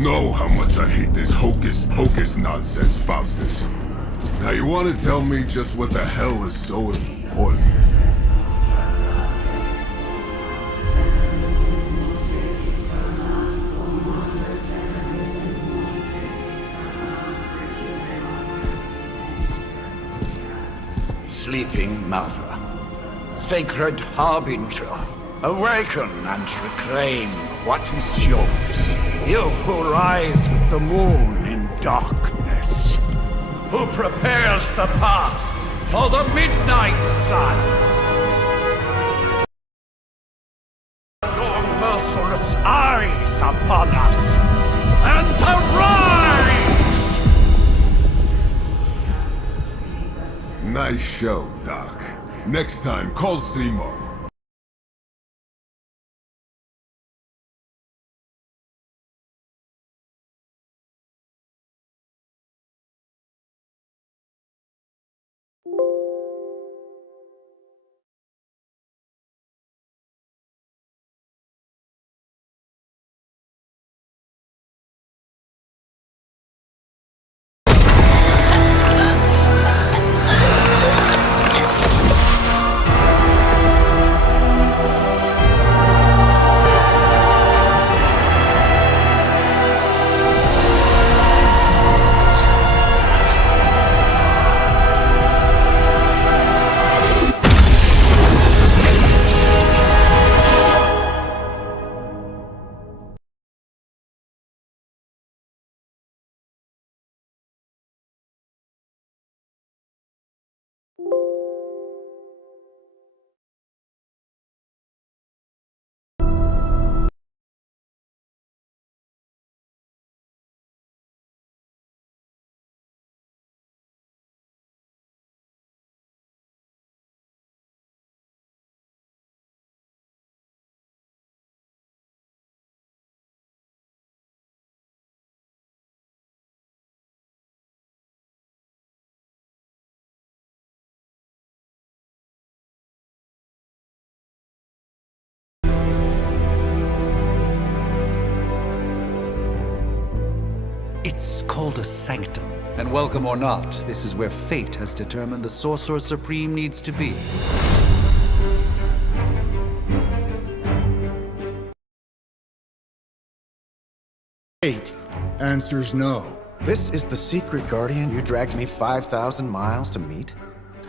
know how much I hate this hocus-pocus nonsense, Faustus. Now you want to tell me just what the hell is so important? Sleeping Mother, sacred harbinger, awaken and reclaim what is yours. You who rise with the moon in darkness, who prepares the path for the midnight sun. Your merciless eyes upon us, and arise! Nice show, Doc. Next time, call Seymour. It's called a sanctum. And welcome or not, this is where fate has determined the Sorcerer Supreme needs to be. Fate answers no. This is the secret guardian you dragged me 5,000 miles to meet?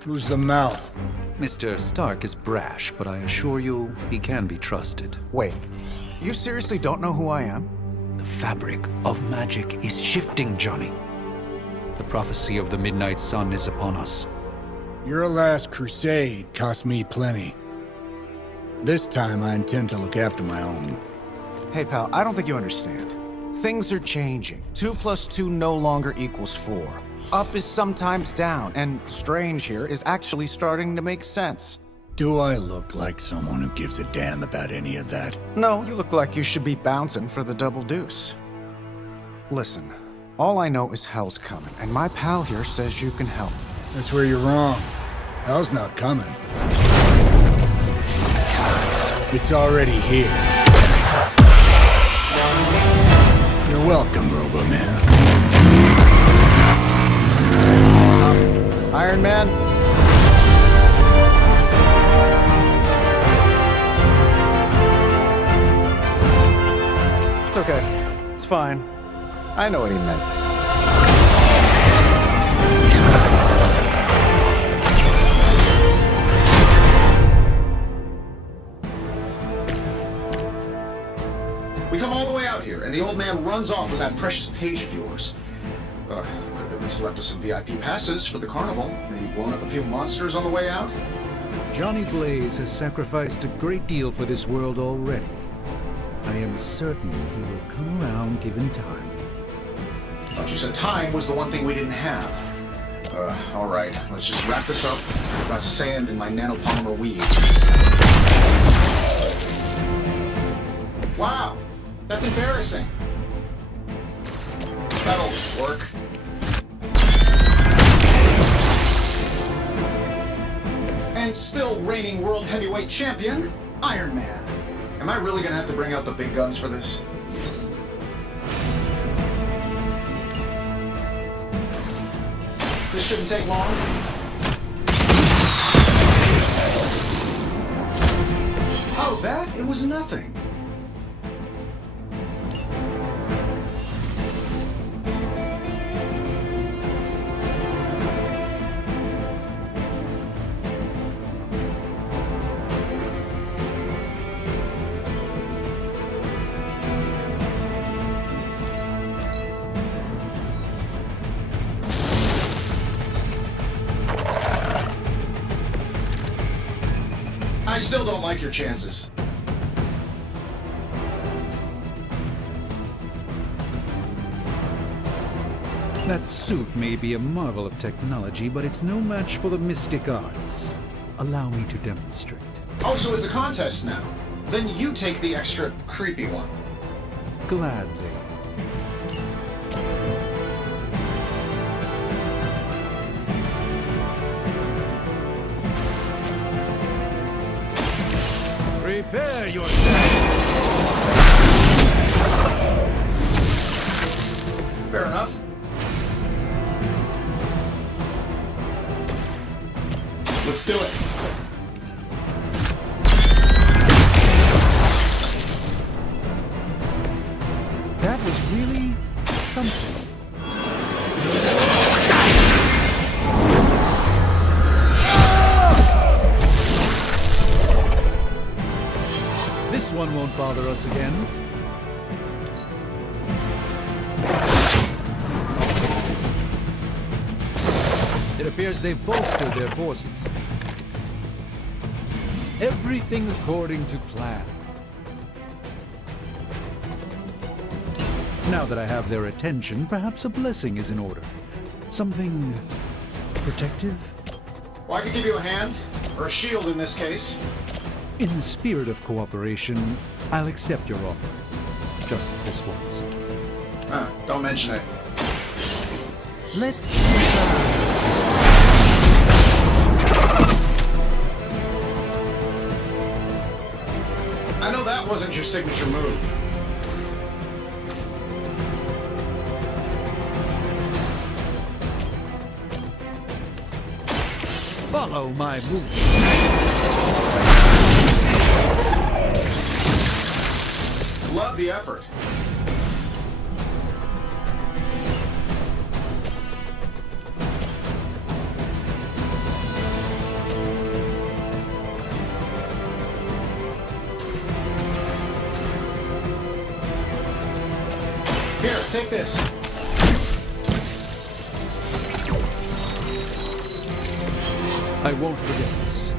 Who's the mouth? Mr. Stark is brash, but I assure you, he can be trusted. Wait, you seriously don't know who I am? The fabric of magic is shifting, Johnny. The prophecy of the Midnight Sun is upon us. Your last crusade cost me plenty. This time I intend to look after my own. Hey pal, I don't think you understand. Things are changing. 2 + 2 no longer equals 4. Up is sometimes down, and strange here is actually starting to make sense. Do I look like someone who gives a damn about any of that? No, you look like you should be bouncing for the double deuce. Listen, all I know is hell's coming, and my pal here says you can help. That's where you're wrong. Hell's not coming. It's already here. You're welcome, Robo-Man. Iron Man? It's okay. It's fine. I know what he meant. We come all the way out here, and the old man runs off with that precious page of yours. Could have at least left us some VIP passes for the carnival. Maybe blown up a few monsters on the way out. Johnny Blaze has sacrificed a great deal for this world already. I am certain he will come around given time. Thought you said time was the one thing we didn't have. All right, let's just wrap this up. I've got sand in my nanopolymer weave. Wow, that's embarrassing. That'll work. And still reigning world heavyweight champion, Iron Man. Am I really gonna have to bring out the big guns for this? This shouldn't take long. Oh, that? It was nothing. I still don't like your chances. That suit may be a marvel of technology, but it's no match for the mystic arts. Allow me to demonstrate. Oh, so it's a contest now. Then you take the extra creepy one. Gladly. Prepare yourself! Fair enough. Let's do it. That was really something. This one won't bother us again. It appears they've bolstered their forces. Everything according to plan. Now that I have their attention, perhaps a blessing is in order. Something protective? Well, I could give you a hand, or a shield in this case. In the spirit of cooperation, I'll accept your offer. Just this once. Don't mention it. Let's I know that wasn't your signature move. follow my movement. Love the effort. Here, take this. I won't forget this.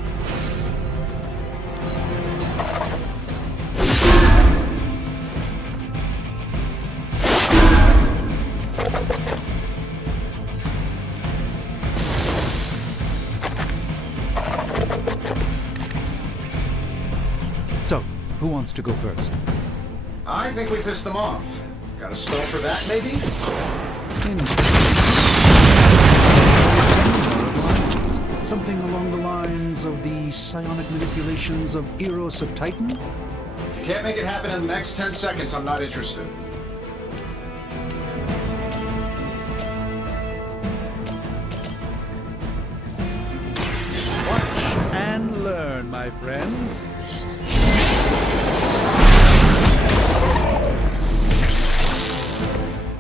So, who wants to go first? I think we pissed them off. Got a spell for that, maybe? Something along the lines of the psionic manipulations of Eros of Titan? If you can't make it happen in the next 10 seconds, I'm not interested. Watch and learn, my friends.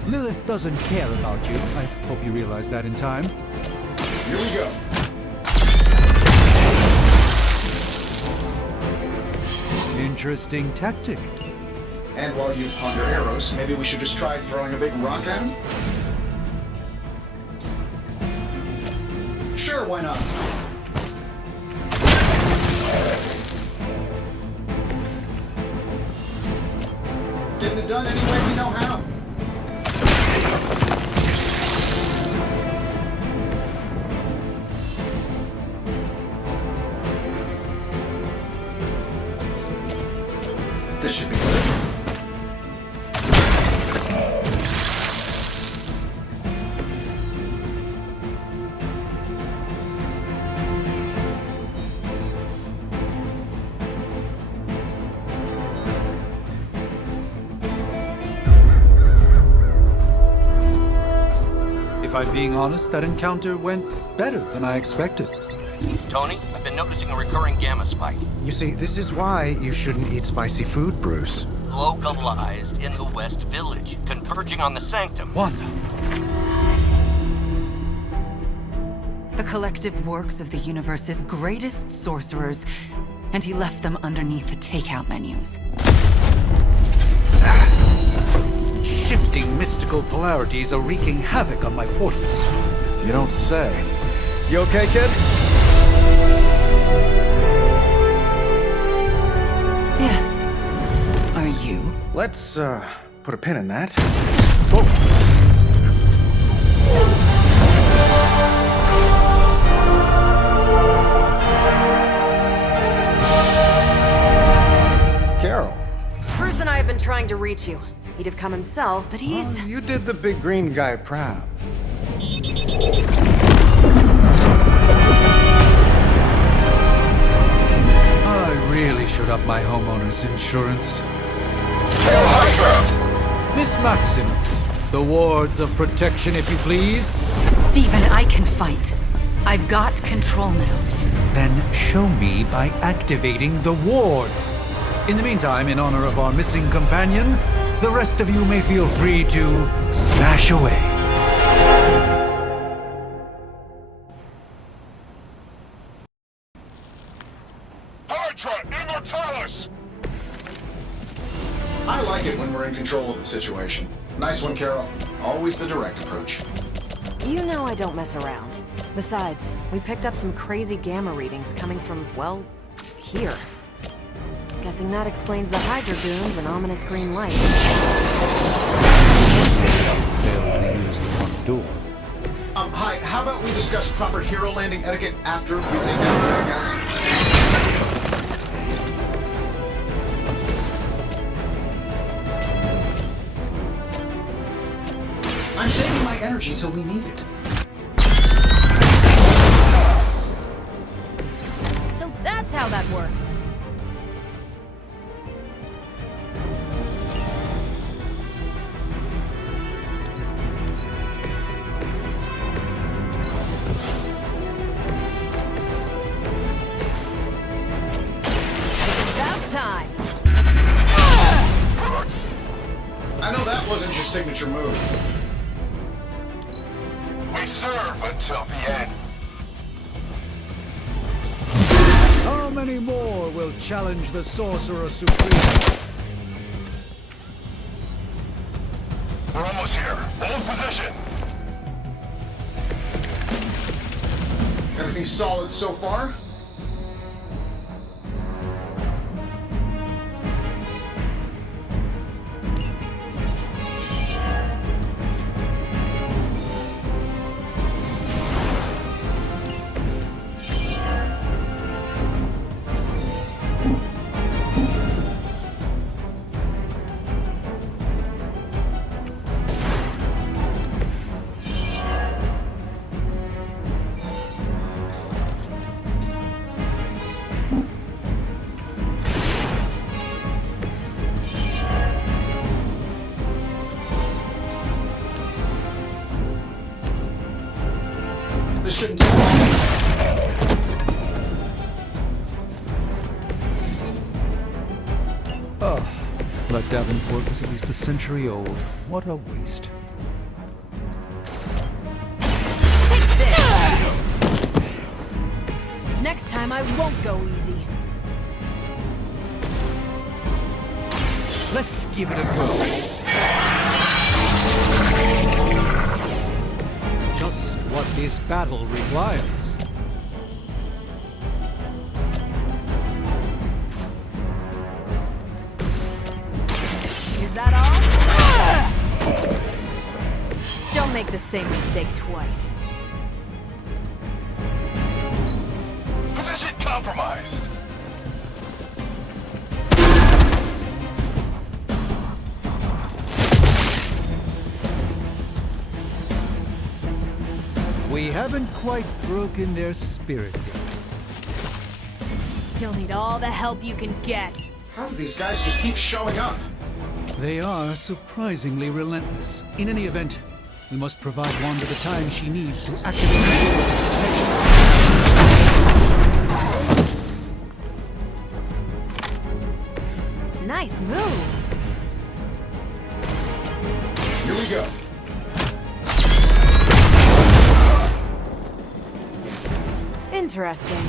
Lilith doesn't care about you. I hope you realize that in time. Here we go. Interesting tactic. And while you ponder arrows, maybe we should just try throwing a big rock at him? Sure, why not? Getting it done any way we know how. This should be good. If I'm being honest, that encounter went better than I expected. Tony, I've been noticing a recurring gamma spike. You see, this is why you shouldn't eat spicy food, Bruce. Localized in the West Village, converging on the Sanctum. Wanda. The collective works of the universe's greatest sorcerers, and he left them underneath the takeout menus. Shifting mystical polarities are wreaking havoc on my portals. You don't say. You okay, kid? Yes. Are you? Let's, put a pin in that. Carol. Bruce and I have been trying to reach you. He'd have come himself, but he's... You did the big green guy proud. I really should up my homeowner's insurance. Miss Maximoff, the wards of protection, if you please. Stephen, I can fight. I've got control now. Then show me by activating the wards. In the meantime, in honor of our missing companion, the rest of you may feel free to smash away. I like it when we're in control of the situation. Nice one, Carol. Always the direct approach. You know I don't mess around. Besides, we picked up some crazy gamma readings coming from, well, here. Guessing that explains the Hydra goons and ominous green lights. Failed to use the front door. Hi, how about we discuss proper hero landing etiquette after we take down the bad guys? I'm saving my energy till we need it. So that's how that works. I know that wasn't your signature move. We serve until the end. How many more will challenge the Sorcerer Supreme? We're almost here. Hold position. Everything solid so far? This shouldn't take long. Oh, but Davenport was at least a century old. What a waste. Take this! Next time I won't go easy. Let's give it a go. Just what this battle requires. Is that all? Don't make the same mistake twice. Position compromised. We haven't quite broken their spirit yet. You'll need all the help you can get. How do these guys just keep showing up? They are surprisingly relentless. In any event, We must provide Wanda the time she needs to activate the wards of protection. Nice move. Here we go. Interesting.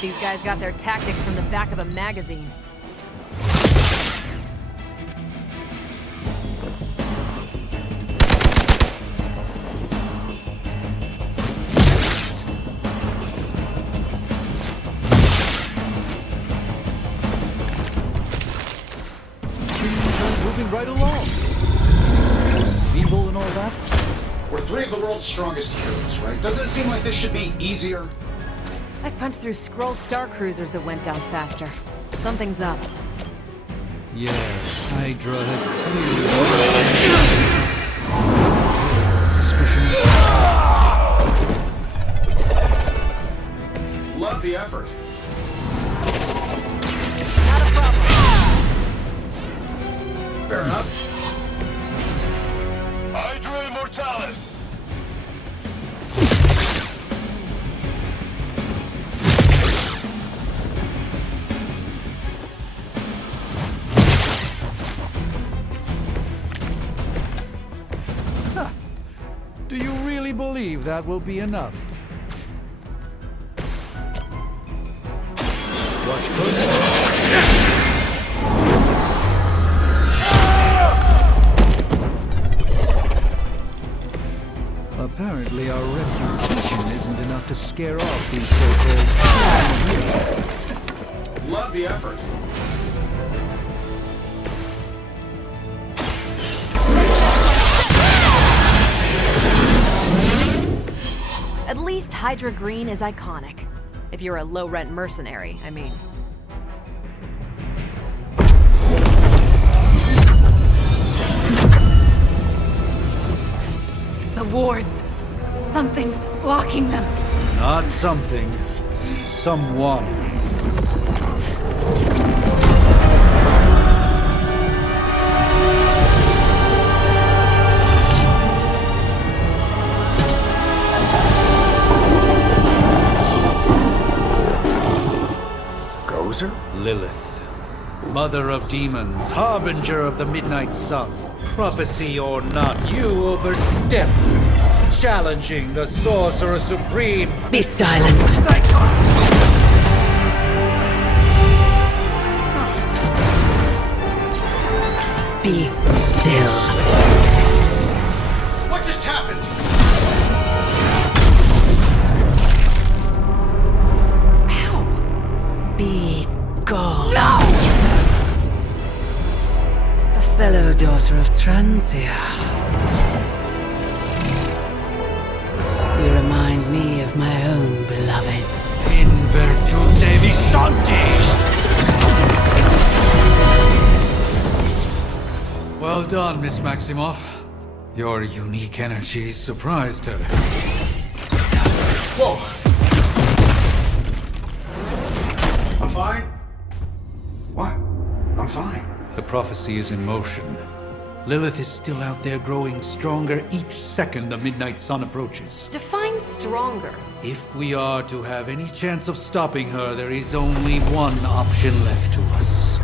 These guys got their tactics from the back of a magazine. Moving right along. Evil and all that. We're three of the world's strongest heroes, right? Doesn't it seem like this should be easier? I've punched through Skrull Star Cruisers that went down faster. Something's up. Yes, Hydra has clearly suspicion. Love the effort. Not a problem. Fair enough. Hydra Immortalis! Do you really believe that will be enough? Watch closely. Apparently our reputation isn't enough to scare off these so-called heroes. Love the effort. At least Hydra Green is iconic. If you're a low-rent mercenary, I mean. The wards. Something's blocking them. Not something. Someone. Lilith, mother of demons, harbinger of the midnight sun. Prophecy or not, you overstep, challenging the sorcerer supreme. Be silent. Be still. What just happened? Be gone. No! A fellow daughter of Transia. You remind me of my own beloved. In virtute vishanti! Well done, Miss Maximoff. Your unique energy surprised her. Whoa! I'm fine. What? I'm fine. The prophecy is in motion. Lilith is still out there growing stronger each second the midnight sun approaches. Define stronger. If we are to have any chance of stopping her, there is only one option left to us.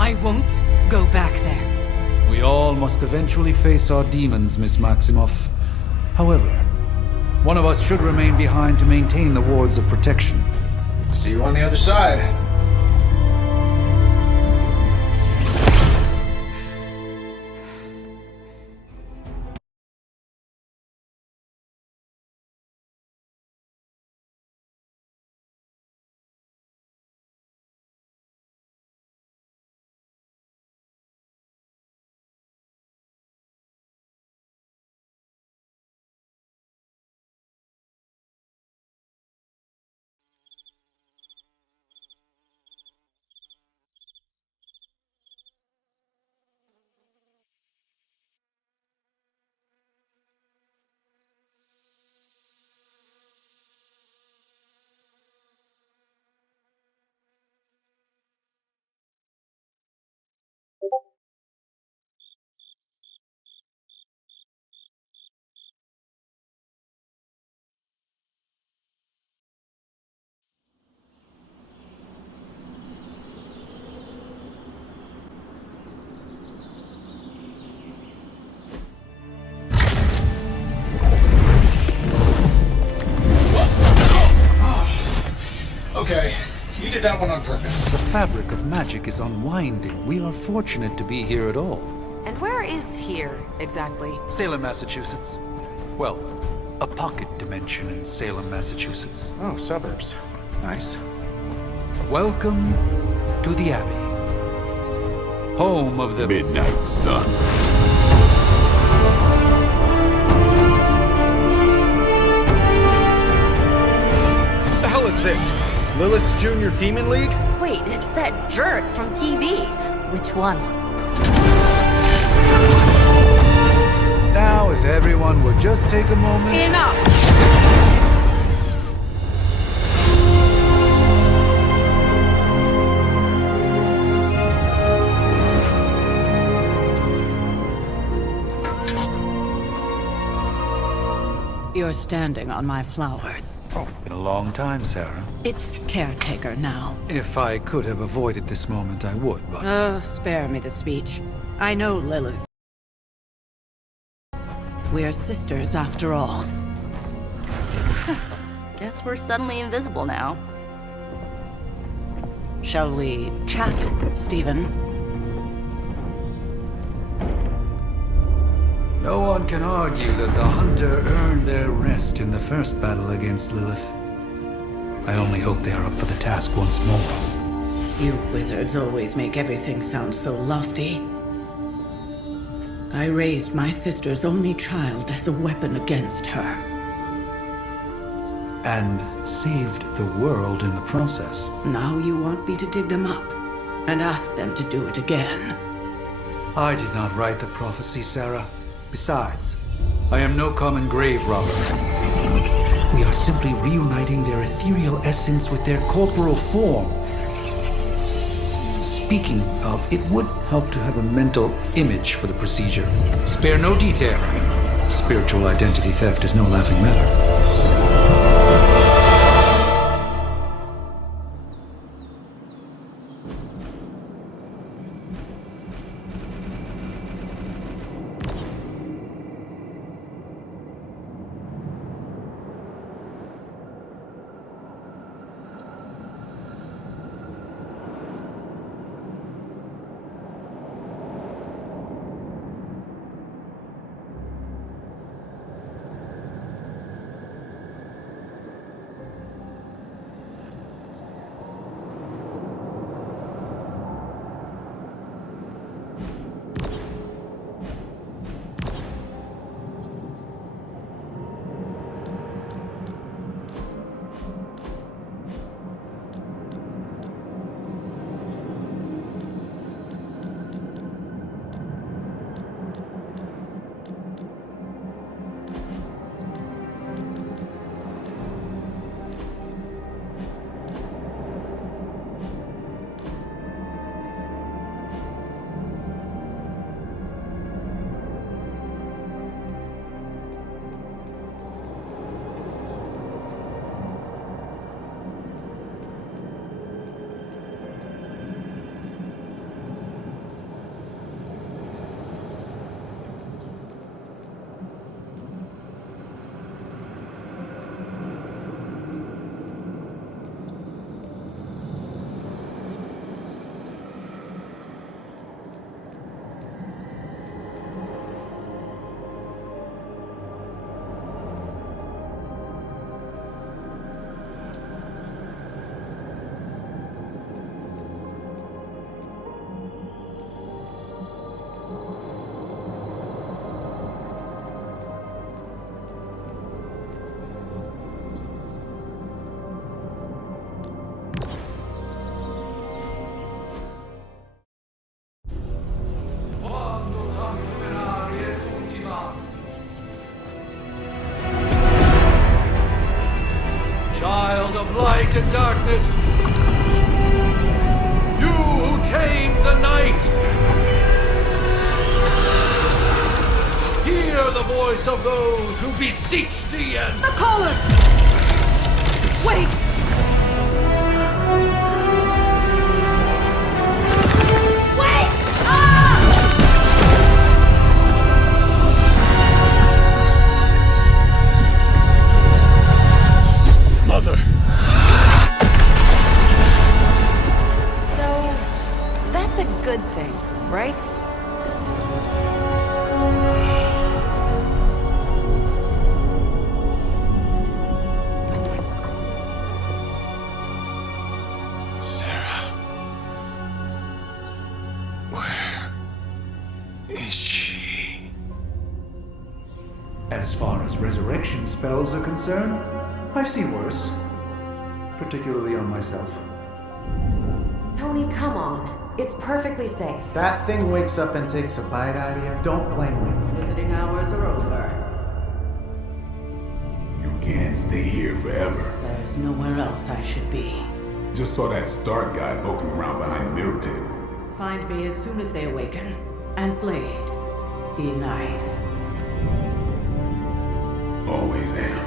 I won't go back there. We all must eventually face our demons, Miss Maximoff. However, one of us should remain behind to maintain the wards of protection. See you on the other side. did that one on purpose. The fabric of magic is unwinding. We are fortunate to be here at all. And where is here, exactly? Salem, Massachusetts. Well, a pocket dimension in Salem, Massachusetts. Oh, suburbs. Nice. Welcome to the Abbey. Home of the Midnight Sun. The hell is this? Lilith's Junior Demon League? Wait, it's that jerk from TV. Which one? Now, if everyone would just take a moment... Enough! You're standing on my flowers. Oh, been a long time, Sarah. It's caretaker now. If I could have avoided this moment, I would, but... Oh, spare me the speech. I know Lilith. We're sisters after all. Guess we're suddenly invisible now. Shall we chat, Stephen? No one can argue that the Hunter earned their rest in the first battle against Lilith. I only hope they are up for the task once more. You wizards always make everything sound so lofty. I raised my sister's only child as a weapon against her. And saved the world in the process. Now you want me to dig them up and ask them to do it again. I did not write the prophecy, Sarah. Besides, I am no common grave robber. We are simply reuniting their ethereal essence with their corporal form. Speaking of, it would help to have a mental image for the procedure. Spare no detail. Spiritual identity theft is no laughing matter. Child of light and darkness, you who tame the night, hear the voice of those who beseech thee and... The caller! Wait! Wait! Mother! far as resurrection spells are concerned, I've seen worse. Particularly on myself. Tony, come on. It's perfectly safe. That thing wakes up and takes a bite out of you. Don't blame me. Visiting hours are over. You can't stay here forever. There's nowhere else I should be. Just saw that Stark guy poking around behind the mirror table. Find me as soon as they awaken. And Blade, be nice. Always am.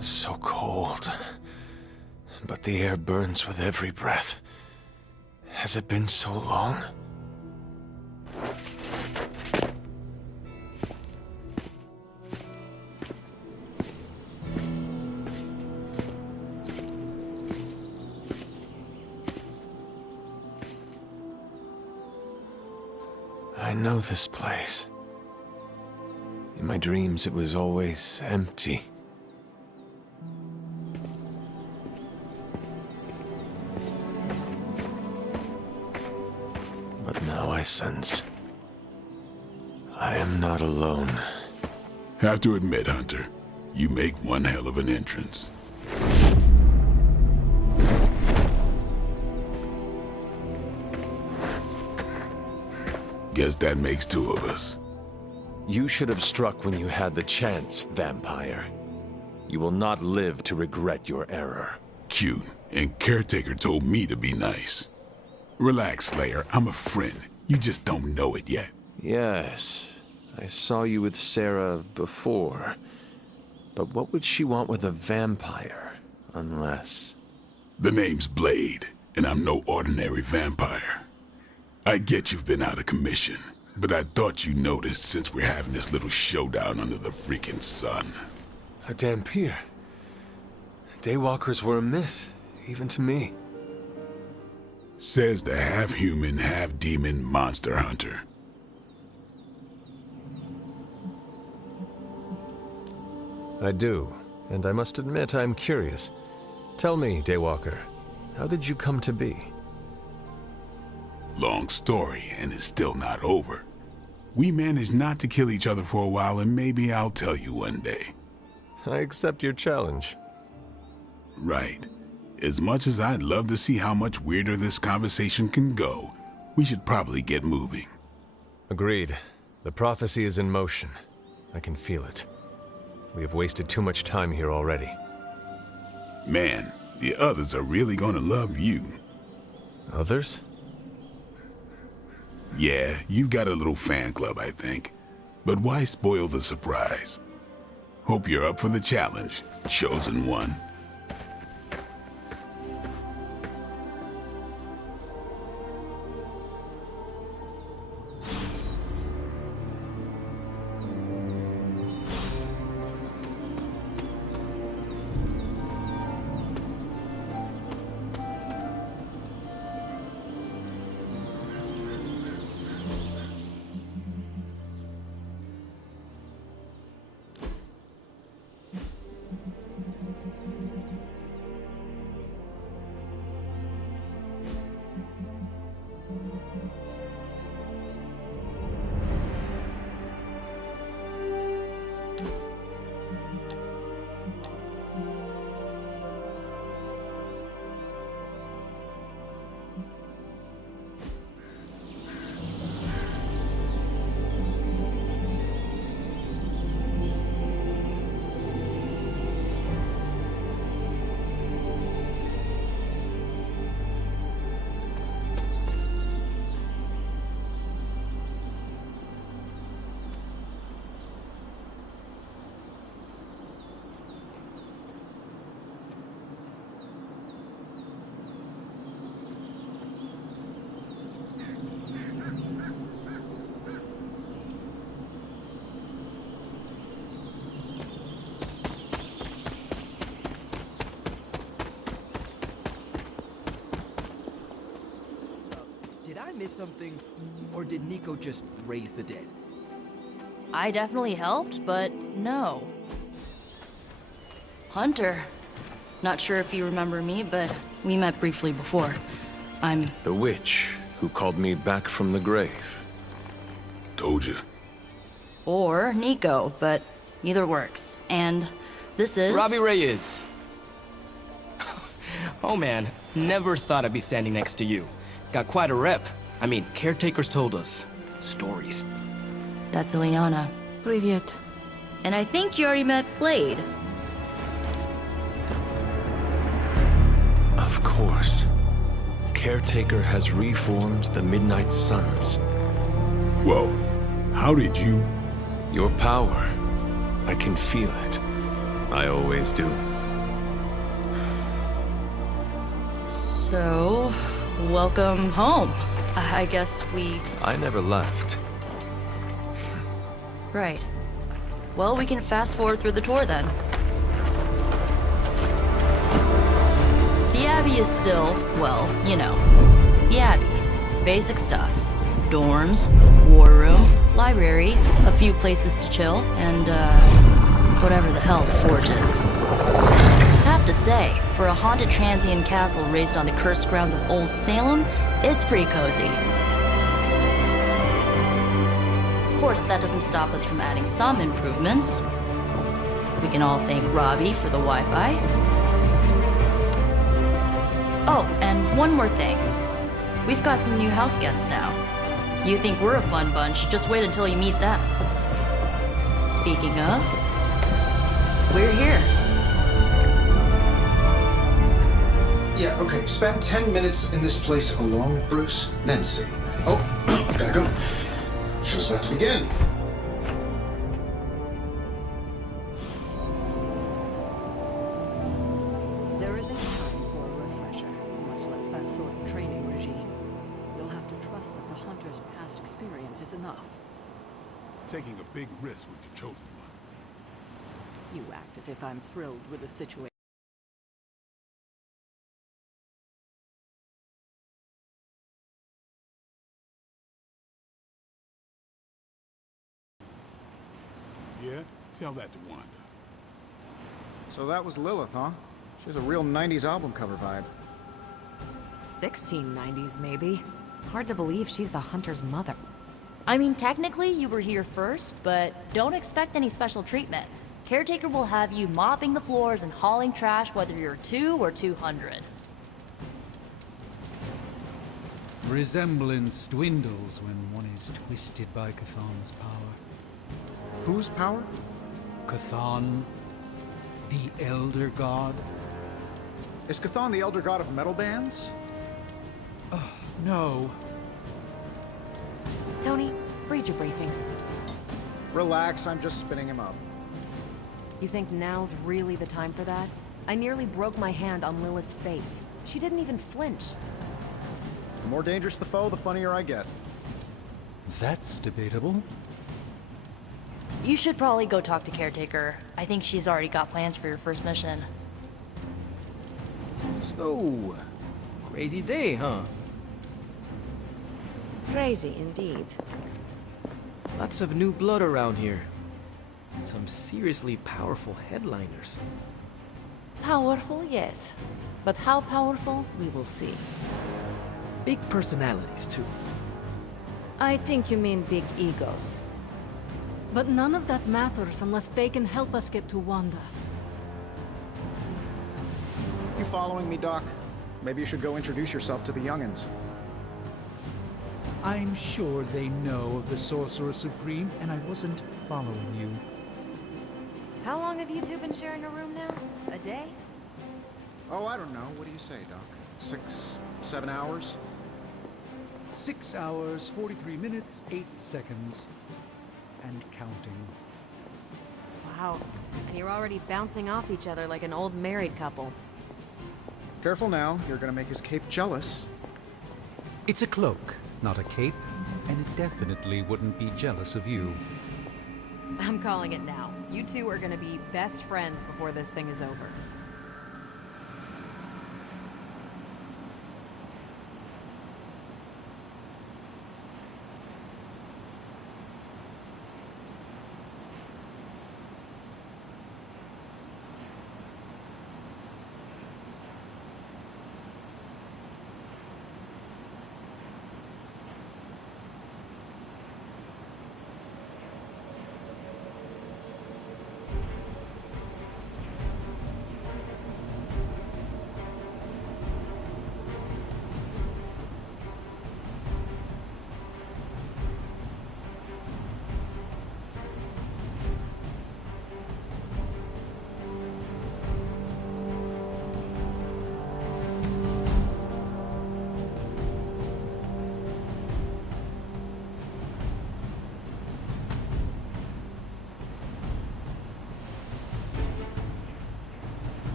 So cold. But the air burns with every breath. Has it been so long? I know this place. In my dreams, it was always empty. But now I sense I am not alone. Have to admit, Hunter, you make one hell of an entrance. Guess that makes two of us. You should have struck when you had the chance, vampire. You will not live to regret your error. Cute, and Caretaker told me to be nice. Relax, Slayer. I'm a friend. You just don't know it yet. Yes, I saw you with Sarah before. But what would she want with a vampire, unless... The name's Blade, and I'm no ordinary vampire. I get you've been out of commission, but I thought you noticed since we're having this little showdown under the freaking sun. A Dampier. Daywalkers were a myth, even to me. Says the half-human, half-demon monster hunter. I do, and I must admit I'm curious. Tell me, Daywalker, how did you come to be? Long story, and it's still not over. We managed not to kill each other for a while, and maybe I'll tell you one day. I accept your challenge. Right. As much as I'd love to see how much weirder this conversation can go, we should probably get moving. Agreed. The prophecy is in motion. I can feel it. We have wasted too much time here already. Man, the others are really gonna love you. Others? Yeah, you've got a little fan club, I think. But why spoil the surprise? Hope you're up for the challenge, chosen one. miss something? Or did Nico just raise the dead? I definitely helped, but no. Hunter. Not sure if you remember me, but we met briefly before. I'm... The witch who called me back from the grave. Told you. Or Nico, but either works. And this is... Robbie Reyes. Oh man, never thought I'd be standing next to you. Got quite a rep. I mean, caretakers told us stories. That's Ileana. Привет. And I think you already met Blade. Of course. Caretaker has reformed the Midnight Suns. Whoa. How did you... Your power. I can feel it. I always do. So, welcome home. I guess we... I never left. Right. Well, we can fast forward through the tour then. The Abbey is still, well, you know, the Abbey. Basic stuff. Dorms, war room, library, a few places to chill, and, whatever the hell the Forge is. Have to say, for a haunted transient castle raised on the cursed grounds of Old Salem, it's pretty cozy. Of course, that doesn't stop us from adding some improvements. We can all thank Robbie for the Wi-Fi. Oh, and one more thing. We've got some new house guests now. You think we're a fun bunch, just wait until you meet them. Speaking of, we're here. Yeah, okay. Spend 10 minutes in this place alone, Bruce, then see. Oh, gotta go. Show's about to begin. There isn't time for a refresher, much less that sort of training regime. You'll have to trust that the Hunter's past experience is enough. Taking a big risk with the chosen one. You act as if I'm thrilled with the situation. Yeah? Tell that to Wanda. So that was Lilith, huh? She has a real 90s album cover vibe. 1690s, maybe. Hard to believe she's the Hunter's mother. I mean, technically, you were here first, but don't expect any special treatment. Caretaker will have you mopping the floors and hauling trash whether you're 2 or 200. Resemblance dwindles when one is twisted by Cthulhu's power. Whose power? Cthulhu, the Elder God. Is Cthulhu the elder god of metal bands? No. Tony, read your briefings. Relax, I'm just spinning him up. You think now's really the time for that? I nearly broke my hand on Lilith's face. She didn't even flinch. The more dangerous the foe, the funnier I get. That's debatable. You should probably go talk to Caretaker. I think she's already got plans for your first mission. So, crazy day, huh? Crazy indeed. Lots of new blood around here. Some seriously powerful headliners. Powerful, yes. But how powerful, we will see. Big personalities, too. I think you mean big egos. But none of that matters unless they can help us get to Wanda. You following me, Doc? Maybe you should go introduce yourself to the youngins. I'm sure they know of the Sorcerer Supreme, and I wasn't following you. How long have you two been sharing a room now? A day? Oh, I don't know. What do you say, Doc? 6, 7 hours? 6 hours, 43 minutes, 8 seconds. And counting. Wow. And you're already bouncing off each other like an old married couple. Careful now, you're gonna make his cape jealous. It's a cloak, not a cape, and it definitely wouldn't be jealous of you. I'm calling it now. You two are gonna be best friends before this thing is over.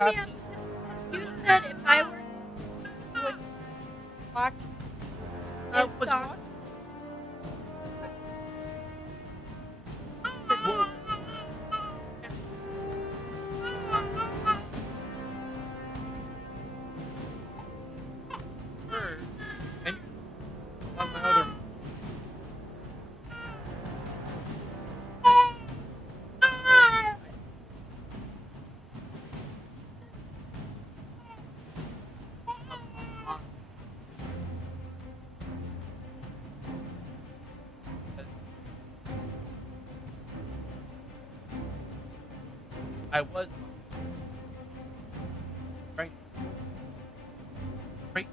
me on. You said if I were to watch and stop. And on my other. I was right. Right.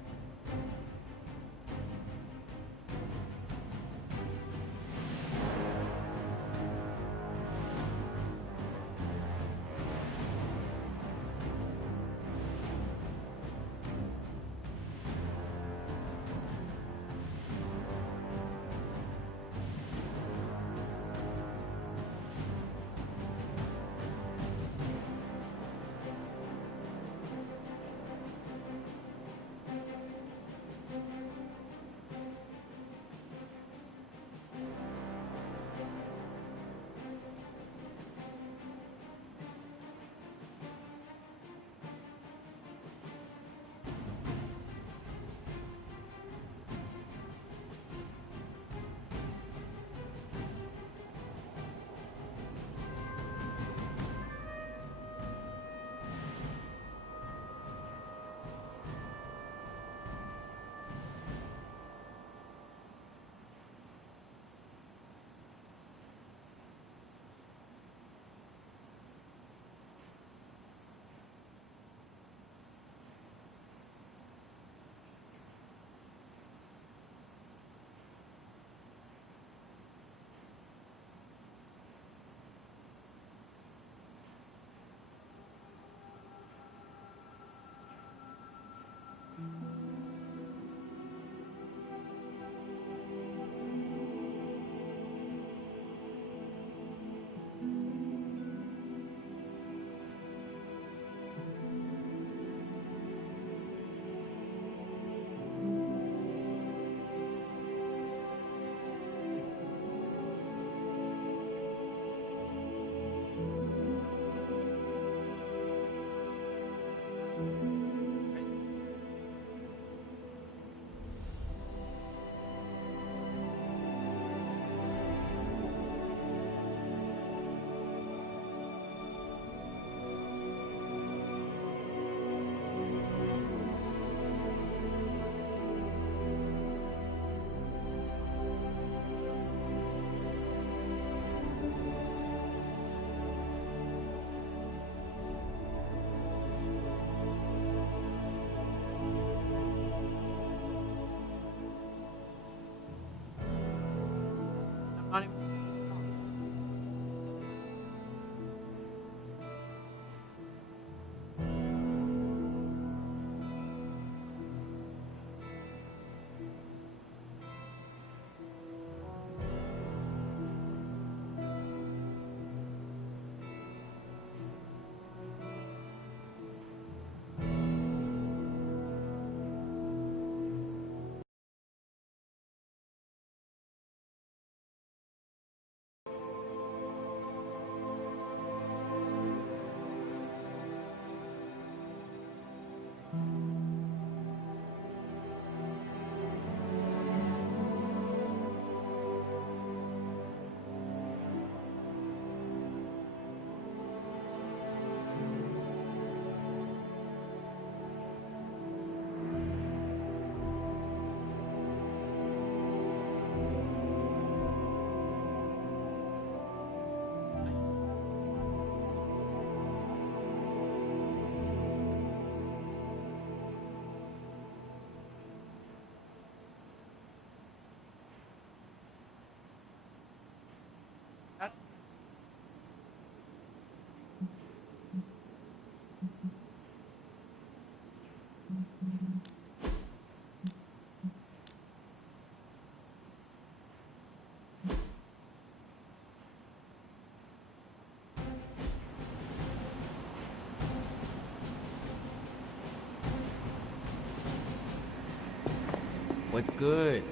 What's good?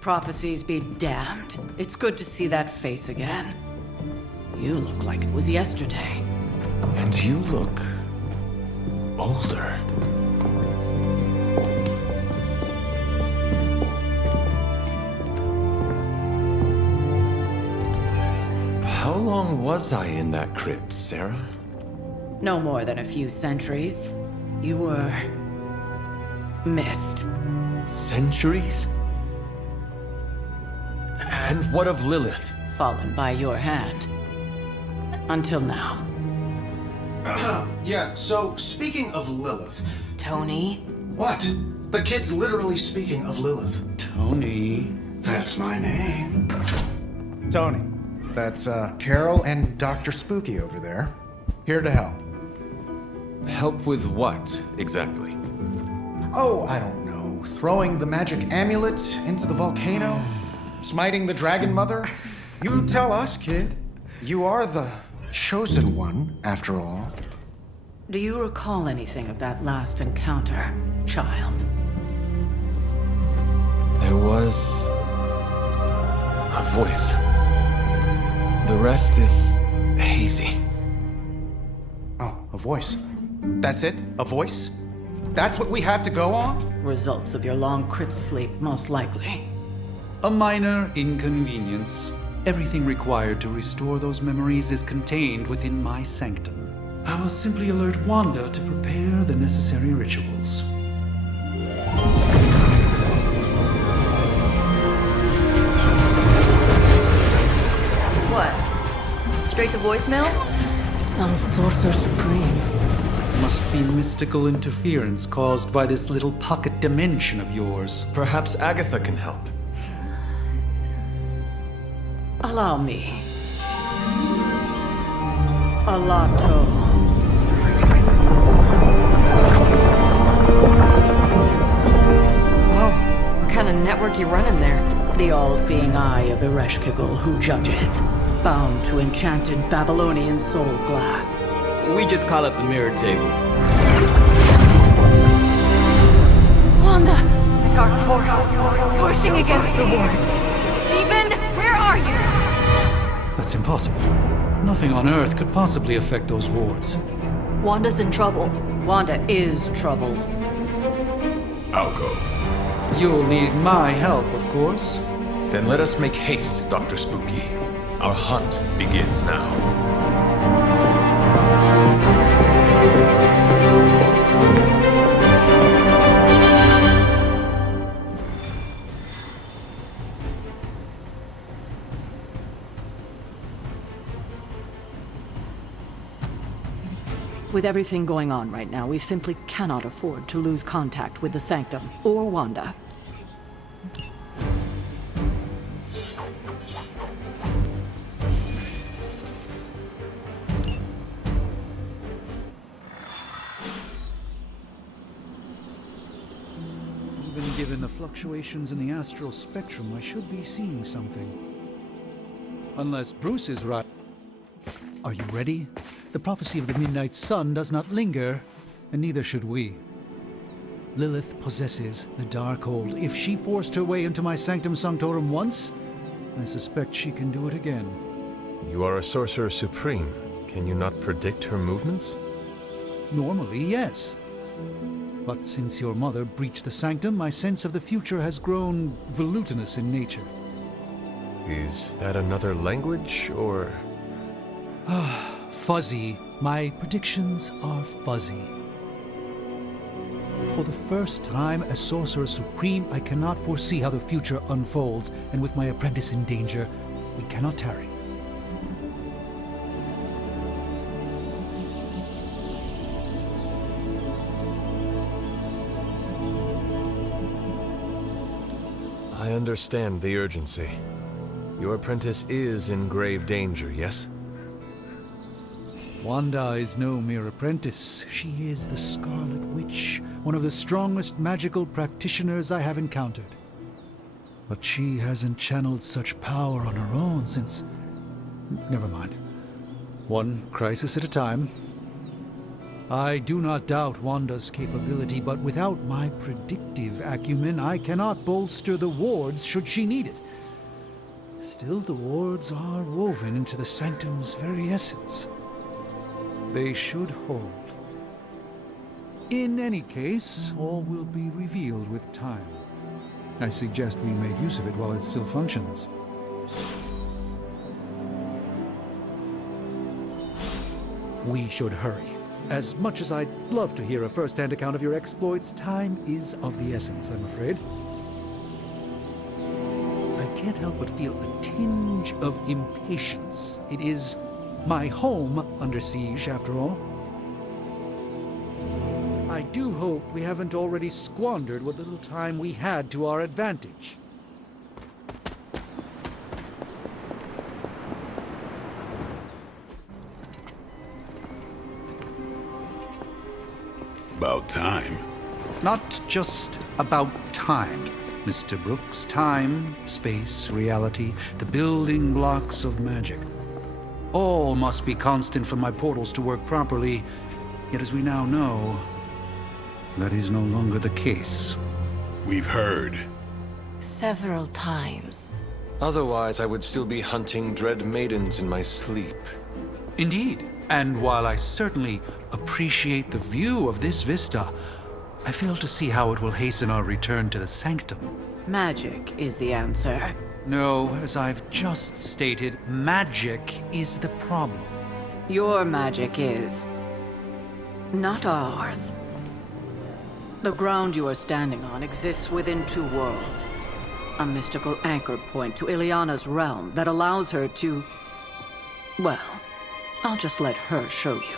Prophecies be damned. It's good to see that face again. You look like it was yesterday. And you look older. How long was I in that crypt, Sarah? No more than a few centuries. You were... missed. Centuries? And what of Lilith? Fallen by your hand. Until now. Yeah, so speaking of Lilith... Tony? What? The kid's literally speaking of Lilith. Tony. That's my name. Tony, that's Carol and Dr. Spooky over there. Here to help. Help with what, exactly? Oh, I don't know. Throwing the magic amulet into the volcano? Smiting the Dragon Mother? You tell us, kid. You are the chosen one, after all. Do you recall anything of that last encounter, child? There was... a voice. The rest is hazy. Oh, a voice. That's it? A voice? That's what we have to go on? Results of your long crypt sleep, most likely. A minor inconvenience. Everything required to restore those memories is contained within my sanctum. I will simply alert Wanda to prepare the necessary rituals. What? Straight to voicemail? Some Sorcerer Supreme. Must be mystical interference caused by this little pocket dimension of yours. Perhaps Agatha can help. Allow me. Alato. Whoa, what kind of network you running there? The all-seeing eye of Ereshkigal who judges, bound to enchanted Babylonian soul glass. We just call it the mirror table. Wanda! The dark force, pushing against the wards. Stephen, where are you? That's impossible. Nothing on Earth could possibly affect those wards. Wanda's in trouble. Wanda is trouble. I'll go. You'll need my help, of course. Then let us make haste, Dr. Spooky. Our hunt begins now. With everything going on right now, we simply cannot afford to lose contact with the Sanctum or Wanda. Even given the fluctuations in the astral spectrum, I should be seeing something. Unless Bruce is right. Are you ready? The prophecy of the Midnight Sun does not linger, and neither should we. Lilith possesses the Darkhold. If she forced her way into my Sanctum Sanctorum once, I suspect she can do it again. You are a Sorcerer Supreme. Can you not predict her movements? Normally, yes. But since your mother breached the Sanctum, my sense of the future has grown volutinous in nature. Is that another language, or...? Fuzzy. My predictions are fuzzy. For the first time as Sorcerer Supreme, I cannot foresee how the future unfolds, and with my apprentice in danger, we cannot tarry. I understand the urgency. Your apprentice is in grave danger, yes? Wanda is no mere apprentice. She is the Scarlet Witch, one of the strongest magical practitioners I have encountered. But she hasn't channeled such power on her own since... Never mind. One crisis at a time. I do not doubt Wanda's capability, but without my predictive acumen, I cannot bolster the wards should she need it. Still, the wards are woven into the sanctum's very essence. They should hold. In any case, all will be revealed with time. I suggest we make use of it while it still functions. We should hurry. As much as I'd love to hear a first-hand account of your exploits, time is of the essence, I'm afraid. I can't help but feel a tinge of impatience. It is my home under siege, after all. I do hope we haven't already squandered what little time we had to our advantage. About time. Not just about time, Mr. Brooks. Time, space, reality, the building blocks of magic. All must be constant for my portals to work properly, yet as we now know, that is no longer the case. We've heard. Several times. Otherwise, I would still be hunting dread maidens in my sleep. Indeed. And while I certainly appreciate the view of this vista, I fail to see how it will hasten our return to the sanctum. Magic is the answer. No, as I've just stated, magic is the problem. Your magic is. Not ours. The ground you are standing on exists within two worlds. A mystical anchor point to Ileana's realm that allows her to... Well, I'll just let her show you.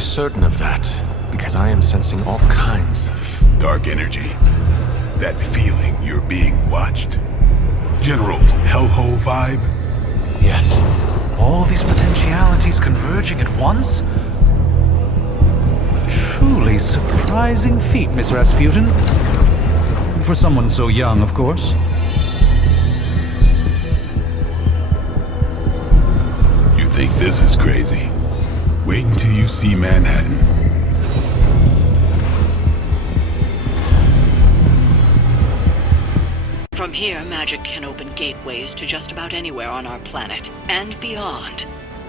Certain of that, because I am sensing all kinds of... dark energy. That feeling you're being watched. General hellhole vibe? Yes. All these potentialities converging at once? Truly surprising feat, Miss Rasputin. For someone so young, of course. You think this is crazy? Wait until you see Manhattan. From here, magic can open gateways to just about anywhere on our planet, and beyond.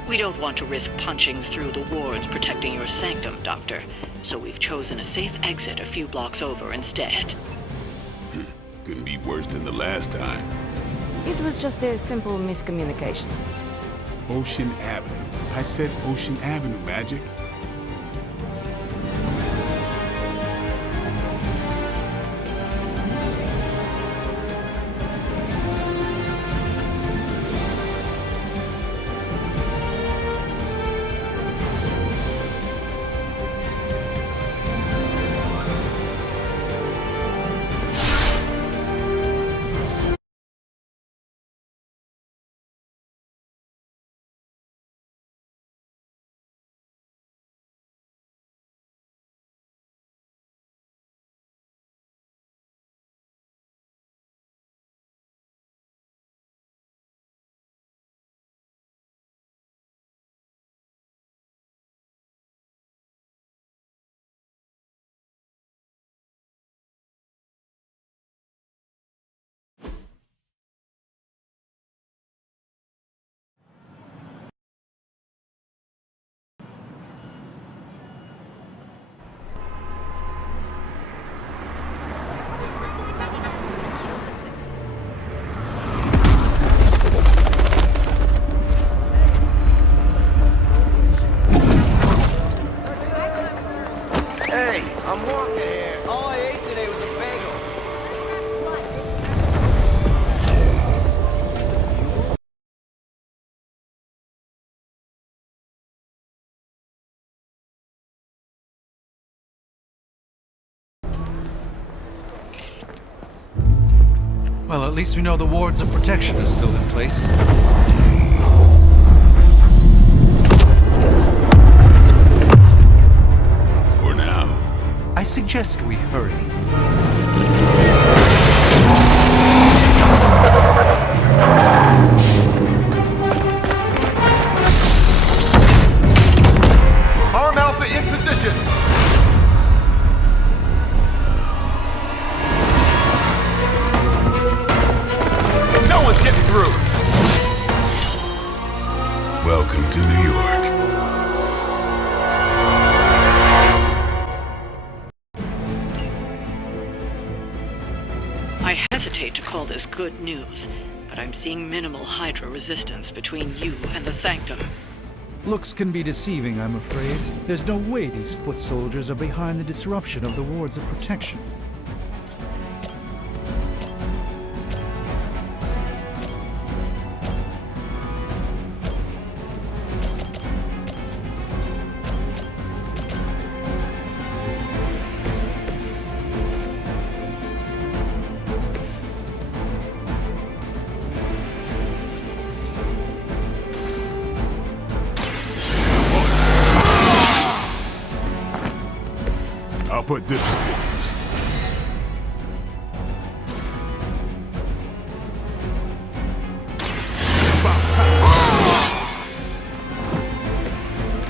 We don't want to risk punching through the wards protecting your sanctum, Doctor, so we've chosen a safe exit a few blocks over instead. Couldn't be worse than the last time. It was just a simple miscommunication. Ocean Avenue. I said Ocean Avenue, Magic. Well, at least we know the wards of protection are still in place. For now. I suggest we hurry. Arm Alpha in position. No one's getting through. Welcome to New York. I hesitate to call this good news, but I'm seeing minimal Hydra resistance between you and the Sanctum. Looks can be deceiving, I'm afraid. There's no way these foot soldiers are behind the disruption of the wards of protection. I'll put this to good use. About time.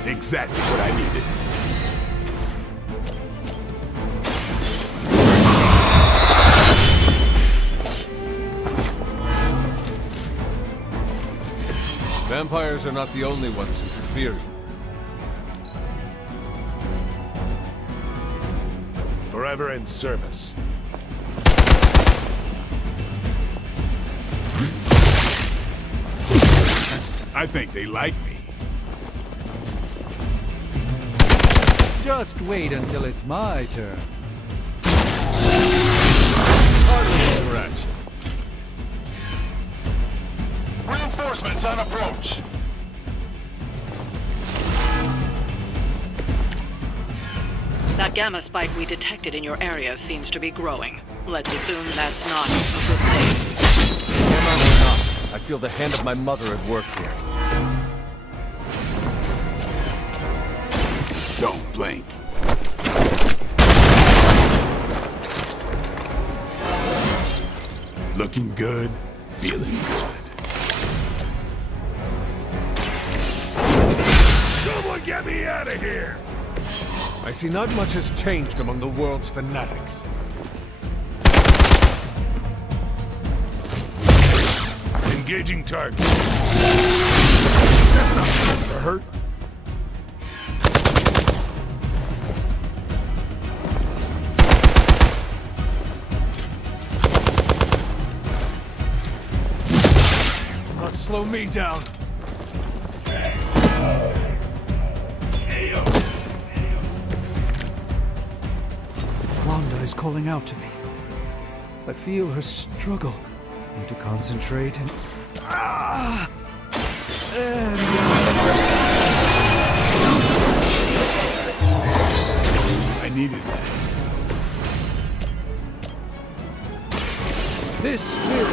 Exactly what I needed. Vampires are not the only ones who should fear you. Forever in service. I think they like me. Just wait until it's my turn. Hardly scratch. Reinforcements on approach. That gamma spike we detected in your area seems to be growing. Let's assume that's not a good thing. Gamma or not, I feel the hand of my mother at work here. Don't blink. Looking good, feeling good. Someone get me out of here! I see not much has changed among the world's fanatics. Engaging target. That's not supposed to hurt. Not slow me down. Wanda is calling out to me. I feel her struggle. Need to concentrate and... I needed that. This will...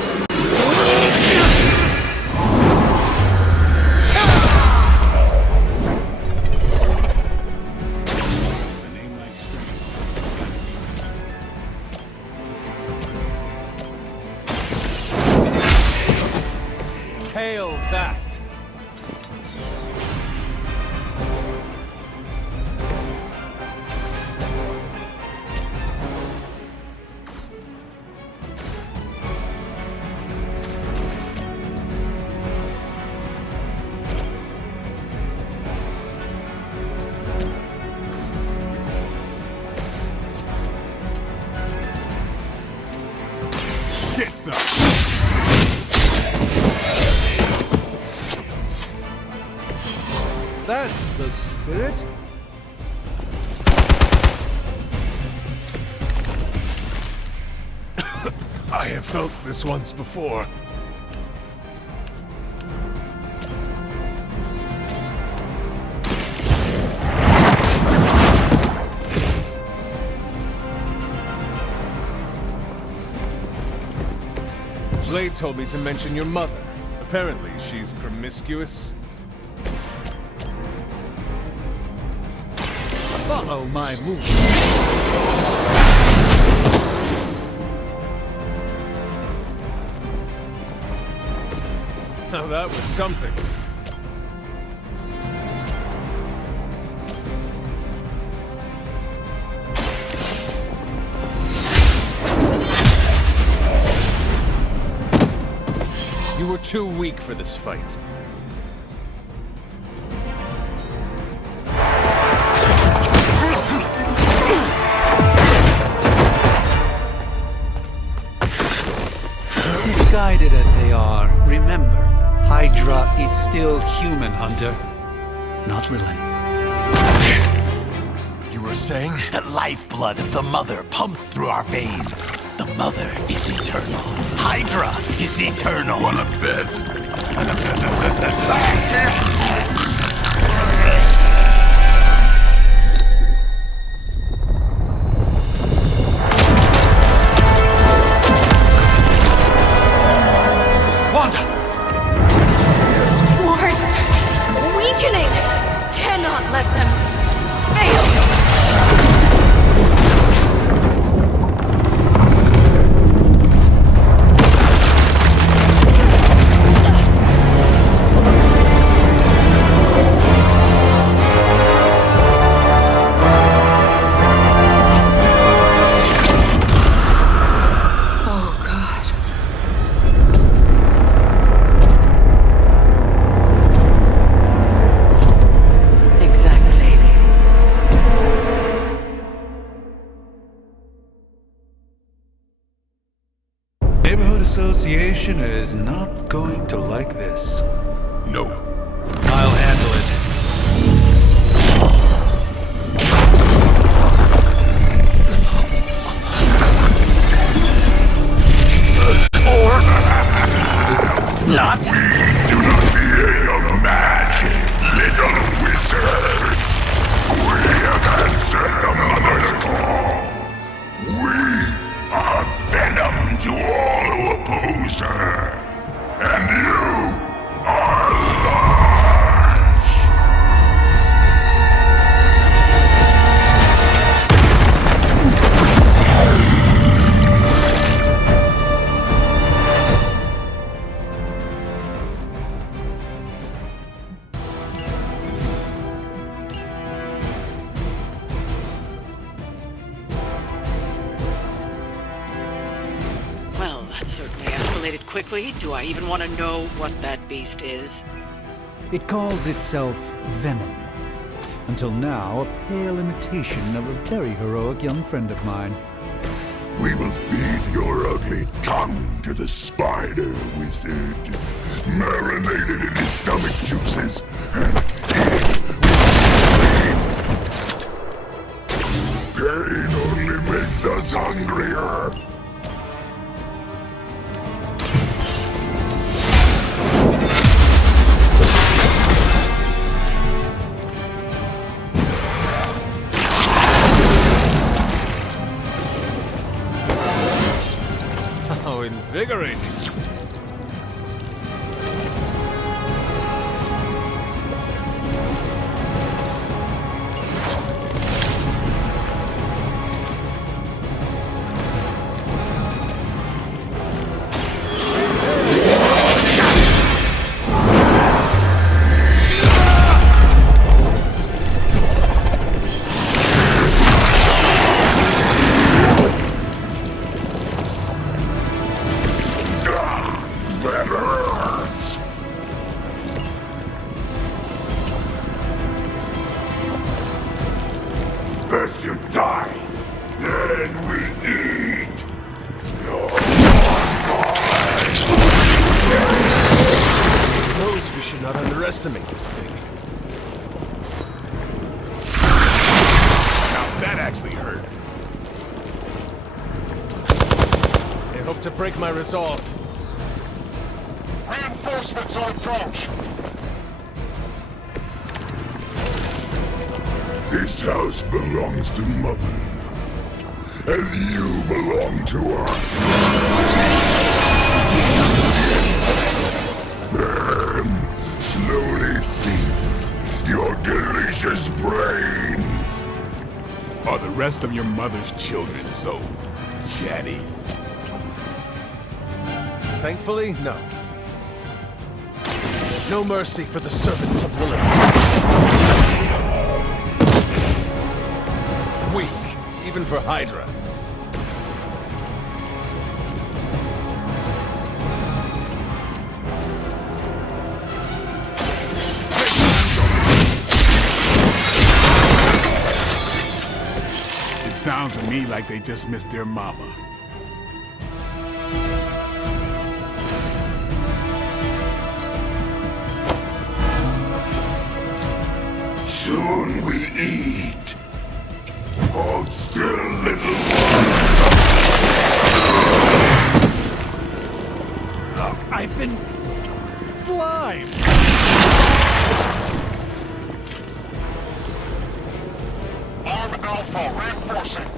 Hail that! Get some! That's the spirit. I have felt this once before. Blade told me to mention your mother. Apparently, she's promiscuous. Follow my movement. Now that was something. You were too weak for this fight. Misguided as they are, remember, Hydra is still human, Hunter. Not Lilin. You were saying? The lifeblood of the Mother pumps through our veins. The Mother is eternal. Hydra is eternal. Wanna bet? Wanda! Wards! Weakening! Cannot let them fail! Neighborhood Association is not going to like this. Nope. I'll handle it. Or not. We do not fear your magic, little wizard. We have answered the Mother's call. We are venom to all who oppose her. And you are large. Well, that certainly escalated quickly. Do I even want to know what that beast is? It calls itself Venom. Until now, a pale imitation of a very heroic young friend of mine. We will feed your ugly tongue to the spider wizard, marinated in its stomach juices, and eat it with pain. Pain only makes us hungrier. How invigorating. That hurts. First you die, then we eat. Suppose we should not underestimate this thing. Now that actually hurt. They hope to break my resolve. Reinforcements on approach. This house belongs to Mother now, as you belong to us. Then, slowly seethe your delicious brains. Are the rest of your mother's children so chatty? Thankfully, no. No mercy for the servants of Lilith. Weak, even for Hydra. It sounds to me like they just missed their mama. Soon we eat. Hold still, little one. I've been slimed. Arm Alpha reinforcing.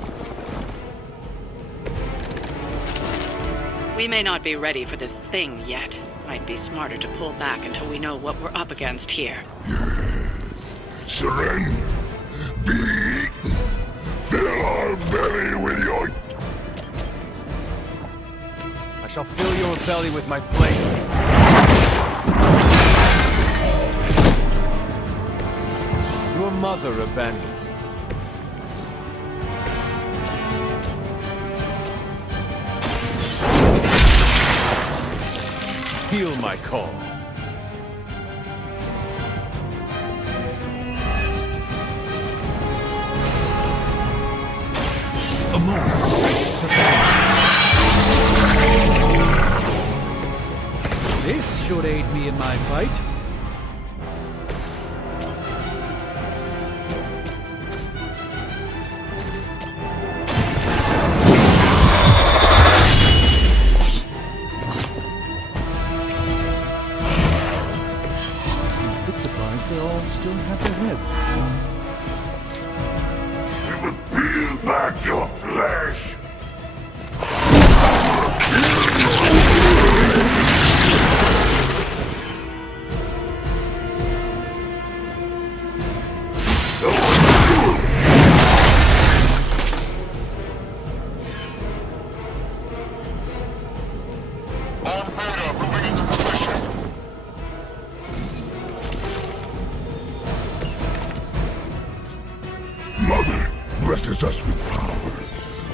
We may not be ready for this thing yet. Might be smarter to pull back until we know what we're up against here. Surrender. Be eaten. Fill our belly with your... I shall fill your belly with my blade. Your mother abandoned you. Feel my call. A moment. This should aid me in my fight. Bit surprised they all still have their heads. Peel back your flesh. On Beta, moving into position. Mother blesses us with power.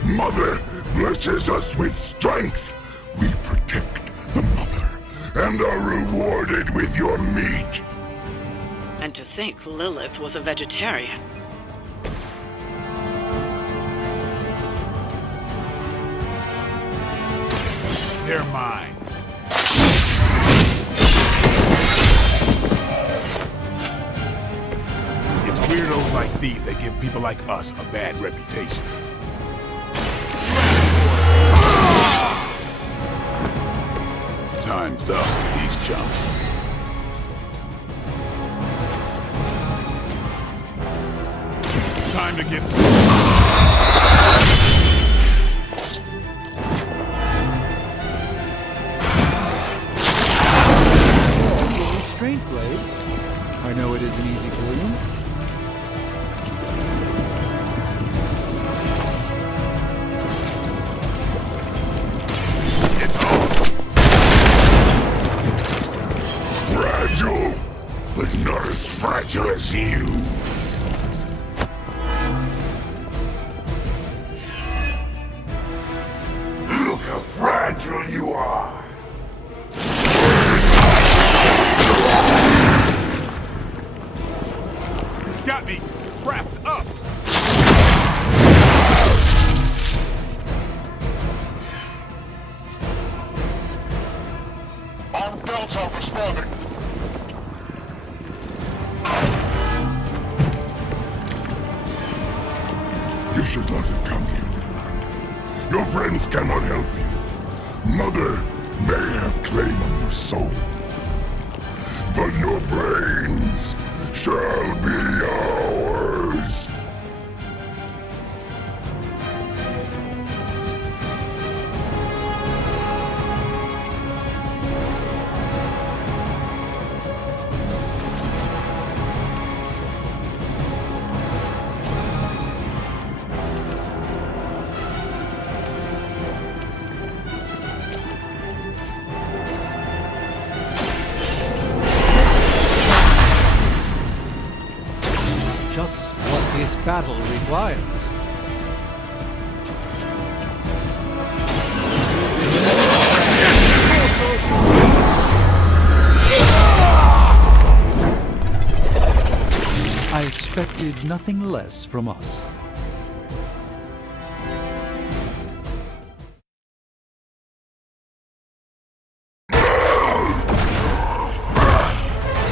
Mother blesses us with strength. We protect the mother and are rewarded with your meat. And to think Lilith was a vegetarian. They're mine. It's weirdos like these that give people like us a bad reputation. Time's up with these chumps. Time to get Restraint blade. I know it isn't easy for you. Fragile, but not as fragile as you. Look how fragile you are. He's got me wrapped up. On Delta responding. You should not have come here, Midland. Your friends cannot help you. Mother may have claim on your soul, but your brains shall be ours. just what this battle requires. I expected nothing less from us.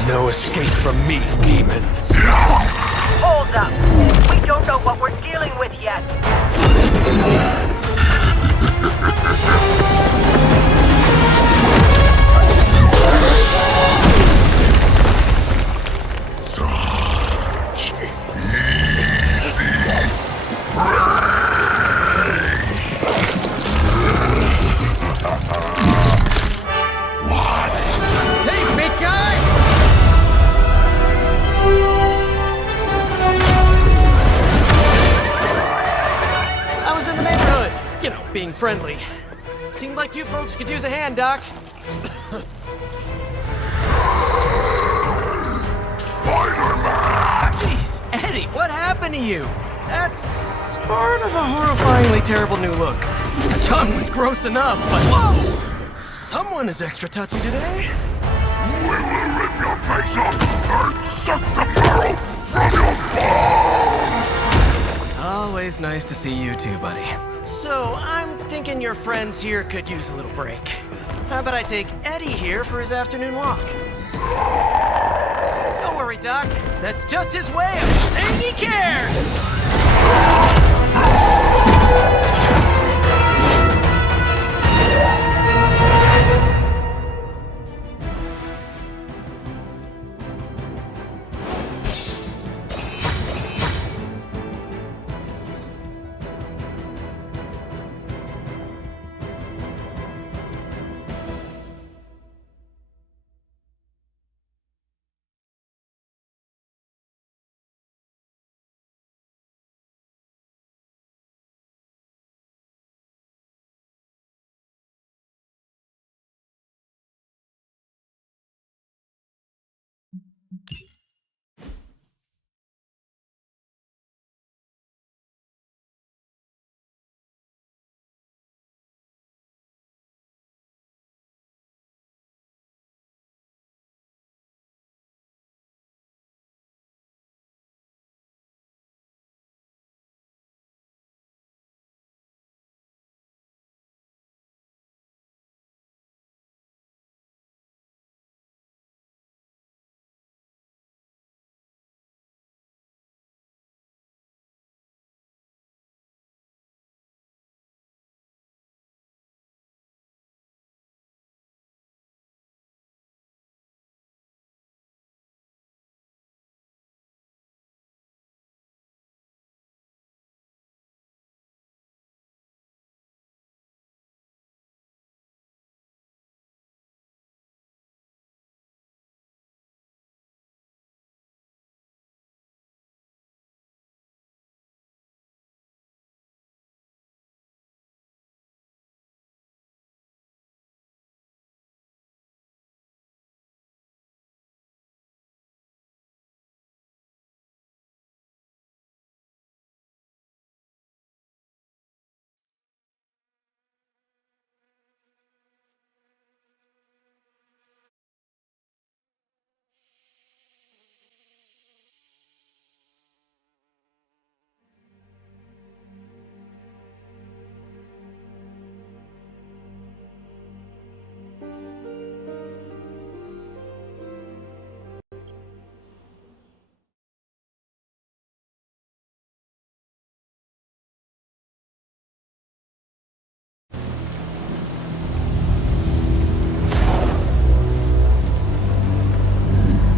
No escape from me, demon. Hold up. We don't know what we're dealing with yet. Such easy Hey, big guy! I was in the neighborhood, you know, being friendly. Seemed like you folks could use a hand, Doc. Spider-Man! Jeez, Eddie, what happened to you? That's sort of a horrifyingly terrible new look. The tongue was gross enough, but whoa! Someone is extra touchy today. We will rip your face off and suck the marrow from your bones! Always nice to see you too, buddy. So, I'm thinking your friends here could use a little break. How about I take Eddie here for his afternoon walk? Don't worry, Doc. That's just his way of saying he cares!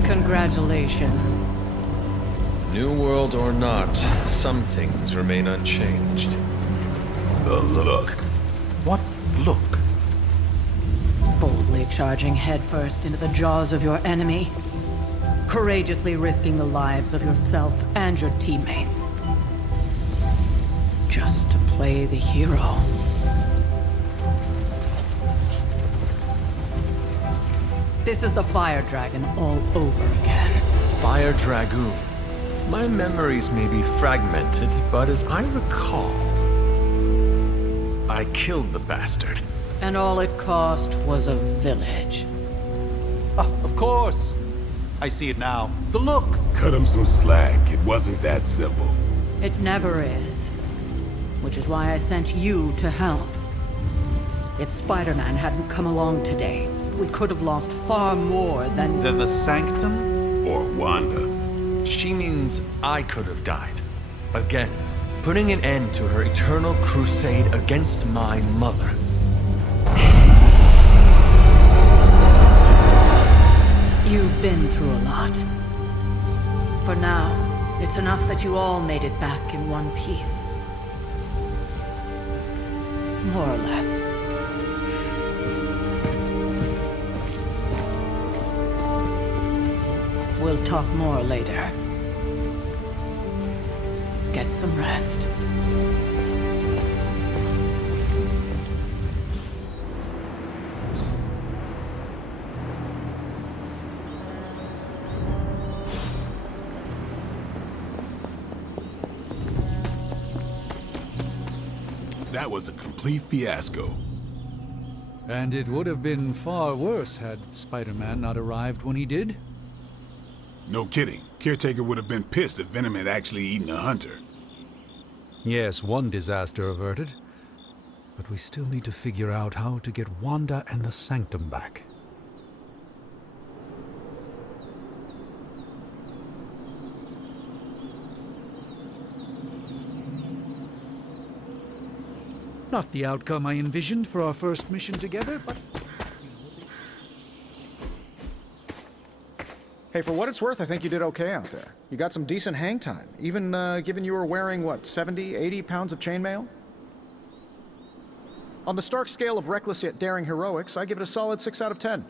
Congratulations. New world or not, some things remain unchanged. The look. What look? Boldly charging headfirst into the jaws of your enemy. Courageously risking the lives of yourself and your teammates. Just to play the hero. This is the Fire Dragon all over again. Fire Dragoon. My memories may be fragmented, but as I recall, I killed the bastard. And all it cost was a village. Of course. I see it now. The look. Cut him some slack. It wasn't that simple. It never is. Which is why I sent you to help. If Spider-Man hadn't come along today, we could have lost far more than the Sanctum? Or Wanda. She means I could have died. Again, putting an end to her eternal crusade against my mother. You've been through a lot. For now, it's enough that you all made it back in one piece. More or less. We'll talk more later. Get some rest. That was a complete fiasco. And it would have been far worse had Spider-Man not arrived when he did. No kidding. Caretaker would have been pissed if Venom had actually eaten a hunter. Yes, one disaster averted. But we still need to figure out how to get Wanda and the Sanctum back. Not the outcome I envisioned for our first mission together, but... Hey, for what it's worth, I think you did okay out there. You got some decent hang time, even given you were wearing, what, 70, 80 pounds of chainmail? On the Stark scale of reckless yet daring heroics, I give it a solid 6 out of 10.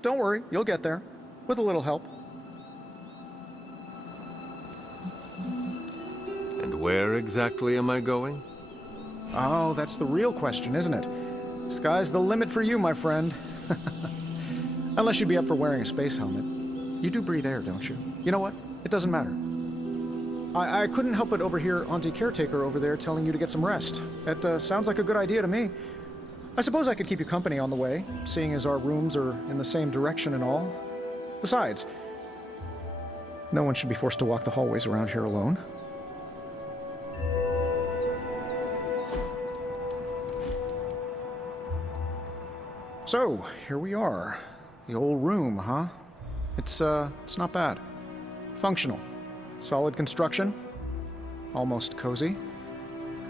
Don't worry, you'll get there. With a little help. And where exactly am I going? Oh, that's the real question, isn't it? Sky's the limit for you, my friend. Unless you'd be up for wearing a space helmet. You do breathe air, don't you? You know what? It doesn't matter. I couldn't help but overhear Auntie Caretaker over there telling you to get some rest. That sounds like a good idea to me. I suppose I could keep you company on the way, seeing as our rooms are in the same direction and all. Besides, no one should be forced to walk the hallways around here alone. So, here we are. The old room, huh? It's not bad. Functional. Solid construction. Almost cozy.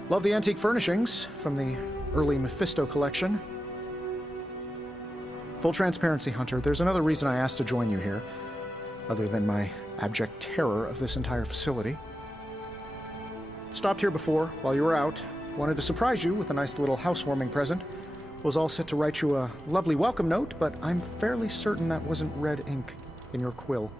Love the antique furnishings from the early Mephisto collection. Full transparency, Hunter, there's another reason I asked to join you here, other than my abject terror of this entire facility. Stopped here before, while you were out. Wanted to surprise you with a nice little housewarming present. Was all set to write you a lovely welcome note, but I'm fairly certain that wasn't red ink in your quill.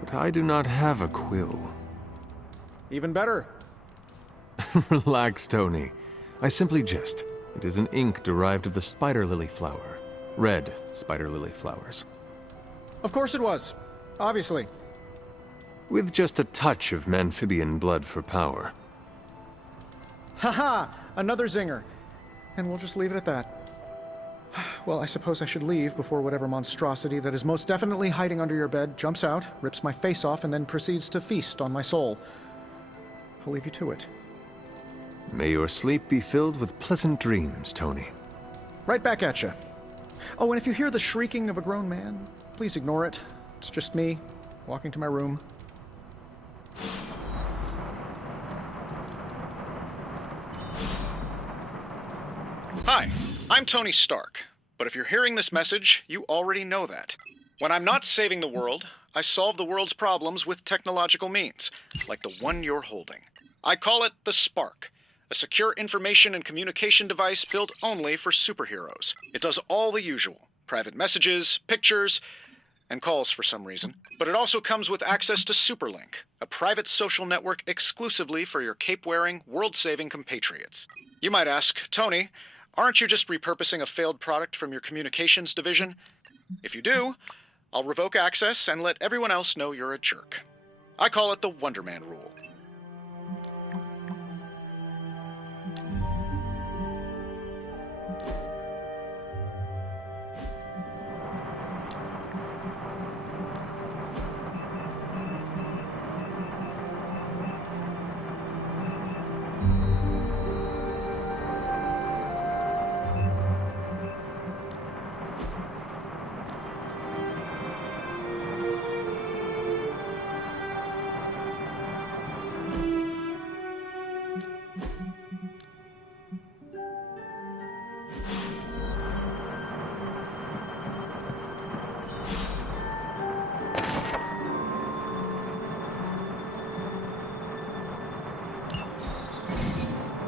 But I do not have a quill. Even better. Relax, Tony. I simply jest. It is an ink derived of the spider lily flower. Red spider lily flowers. Of course it was. Obviously. With just a touch of amphibian blood for power. Haha! Another zinger. And we'll just leave it at that. Well, I suppose I should leave before whatever monstrosity that is most definitely hiding under your bed jumps out, rips my face off, and then proceeds to feast on my soul. I'll leave you to it. May your sleep be filled with pleasant dreams, Tony. Right back at you. Oh, and if you hear the shrieking of a grown man, please ignore it. It's just me, walking to my room. Hi, I'm Tony Stark, but if you're hearing this message, you already know that. When I'm not saving the world, I solve the world's problems with technological means, like the one you're holding. I call it the Spark, a secure information and communication device built only for superheroes. It does all the usual, private messages, pictures, and calls for some reason. But it also comes with access to Superlink, a private social network exclusively for your cape-wearing, world-saving compatriots. You might ask, Tony, Aren't you just repurposing a failed product from your communications division? If you do, I'll revoke access and let everyone else know you're a jerk. I call it the Wonder Man rule.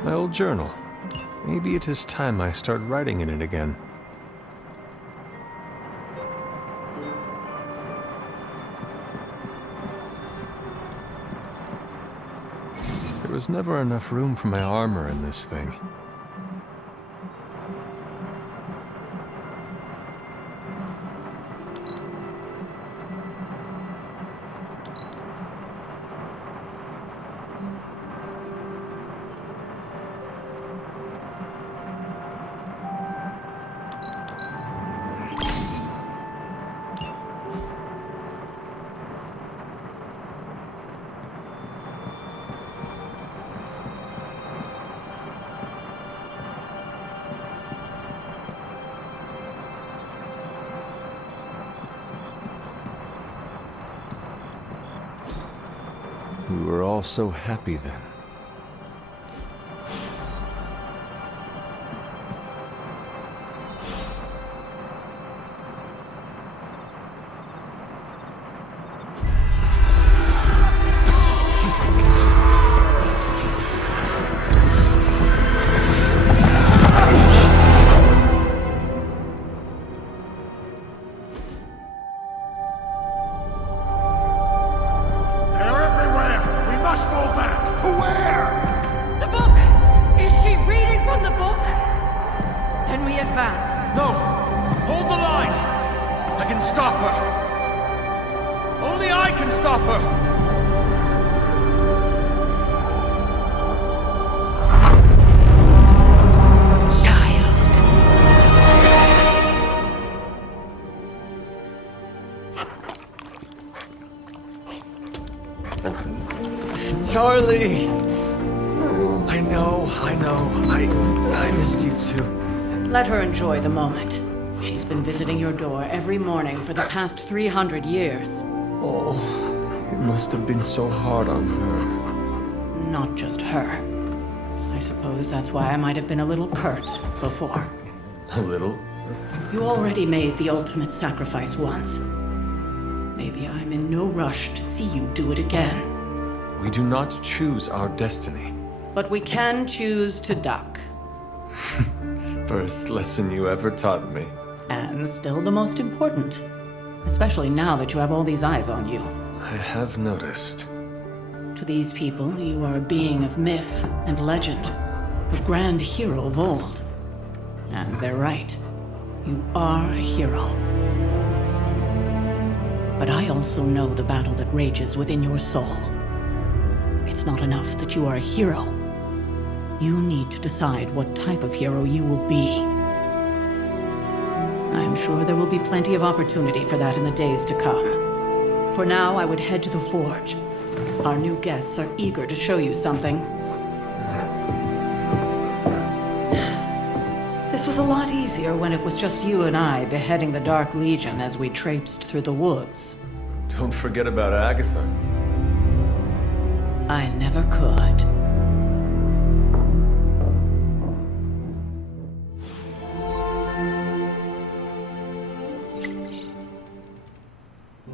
My old journal. Maybe it is time I start writing in it again. There was never enough room for my armor in this thing. We were all so happy then. Charlie! I missed you too. Let her enjoy the moment. She's been visiting your door every morning for the past 300 years. Oh, it must have been so hard on her. Not just her. I suppose that's why I might have been a little curt before. A little? You already made the ultimate sacrifice once. Maybe I'm in no rush to see you do it again. We do not choose our destiny. But we can choose to duck. First lesson you ever taught me. And still the most important. Especially now that you have all these eyes on you. I have noticed. To these people, you are a being of myth and legend. A grand hero of old. And they're right. You are a hero. But I also know the battle that rages within your soul. It's not enough that you are a hero. You need to decide what type of hero you will be. I'm sure there will be plenty of opportunity for that in the days to come. For now, I would head to the Forge. Our new guests are eager to show you something. This was a lot easier when it was just you and I beheading the Dark Legion as we traipsed through the woods. Don't forget about Agatha. I never could.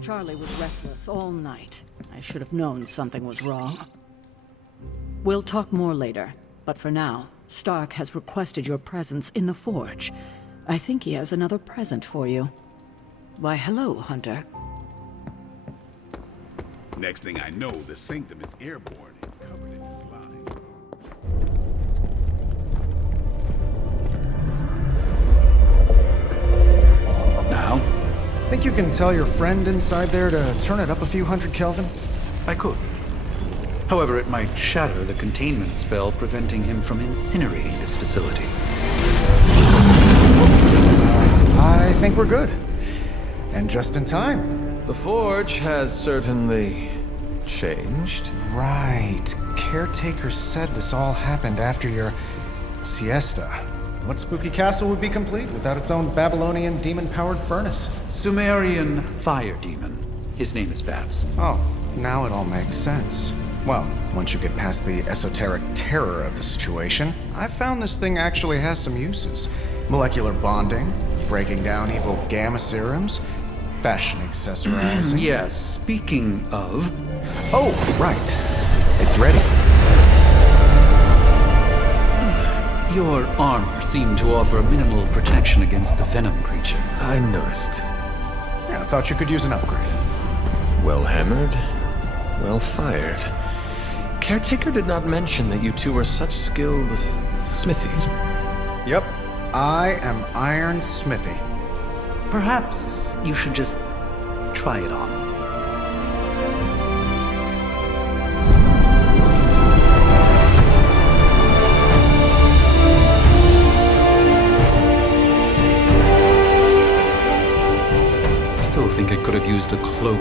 Charlie was restless all night. I should have known something was wrong. We'll talk more later, but for now, Stark has requested your presence in the Forge. I think he has another present for you. Why, hello, Hunter. Next thing I know, the Sanctum is airborne and covered in slime. think you can tell your friend inside there to turn it up a few hundred Kelvin? I could. However, it might shatter the containment spell preventing him from incinerating this facility. I think we're good. And just in time. The Forge has certainly changed. Right. Caretaker said this all happened after your siesta. What spooky castle would be complete without its own Babylonian demon-powered furnace? Sumerian fire demon. His name is Babs. Oh, now it all makes sense. Well, once you get past the esoteric terror of the situation, I've found this thing actually has some uses. Molecular bonding, breaking down evil gamma serums, fashion accessorizing. Yes, speaking of... Oh, right. It's ready. Your armor seemed to offer minimal protection against the venom creature. I noticed. Yeah, I thought you could use an upgrade. Well hammered, well fired. Caretaker did not mention that you two were such skilled smithies. Yep, I am Iron Smithy. Perhaps you should just try it on. Still think it could have used a cloak.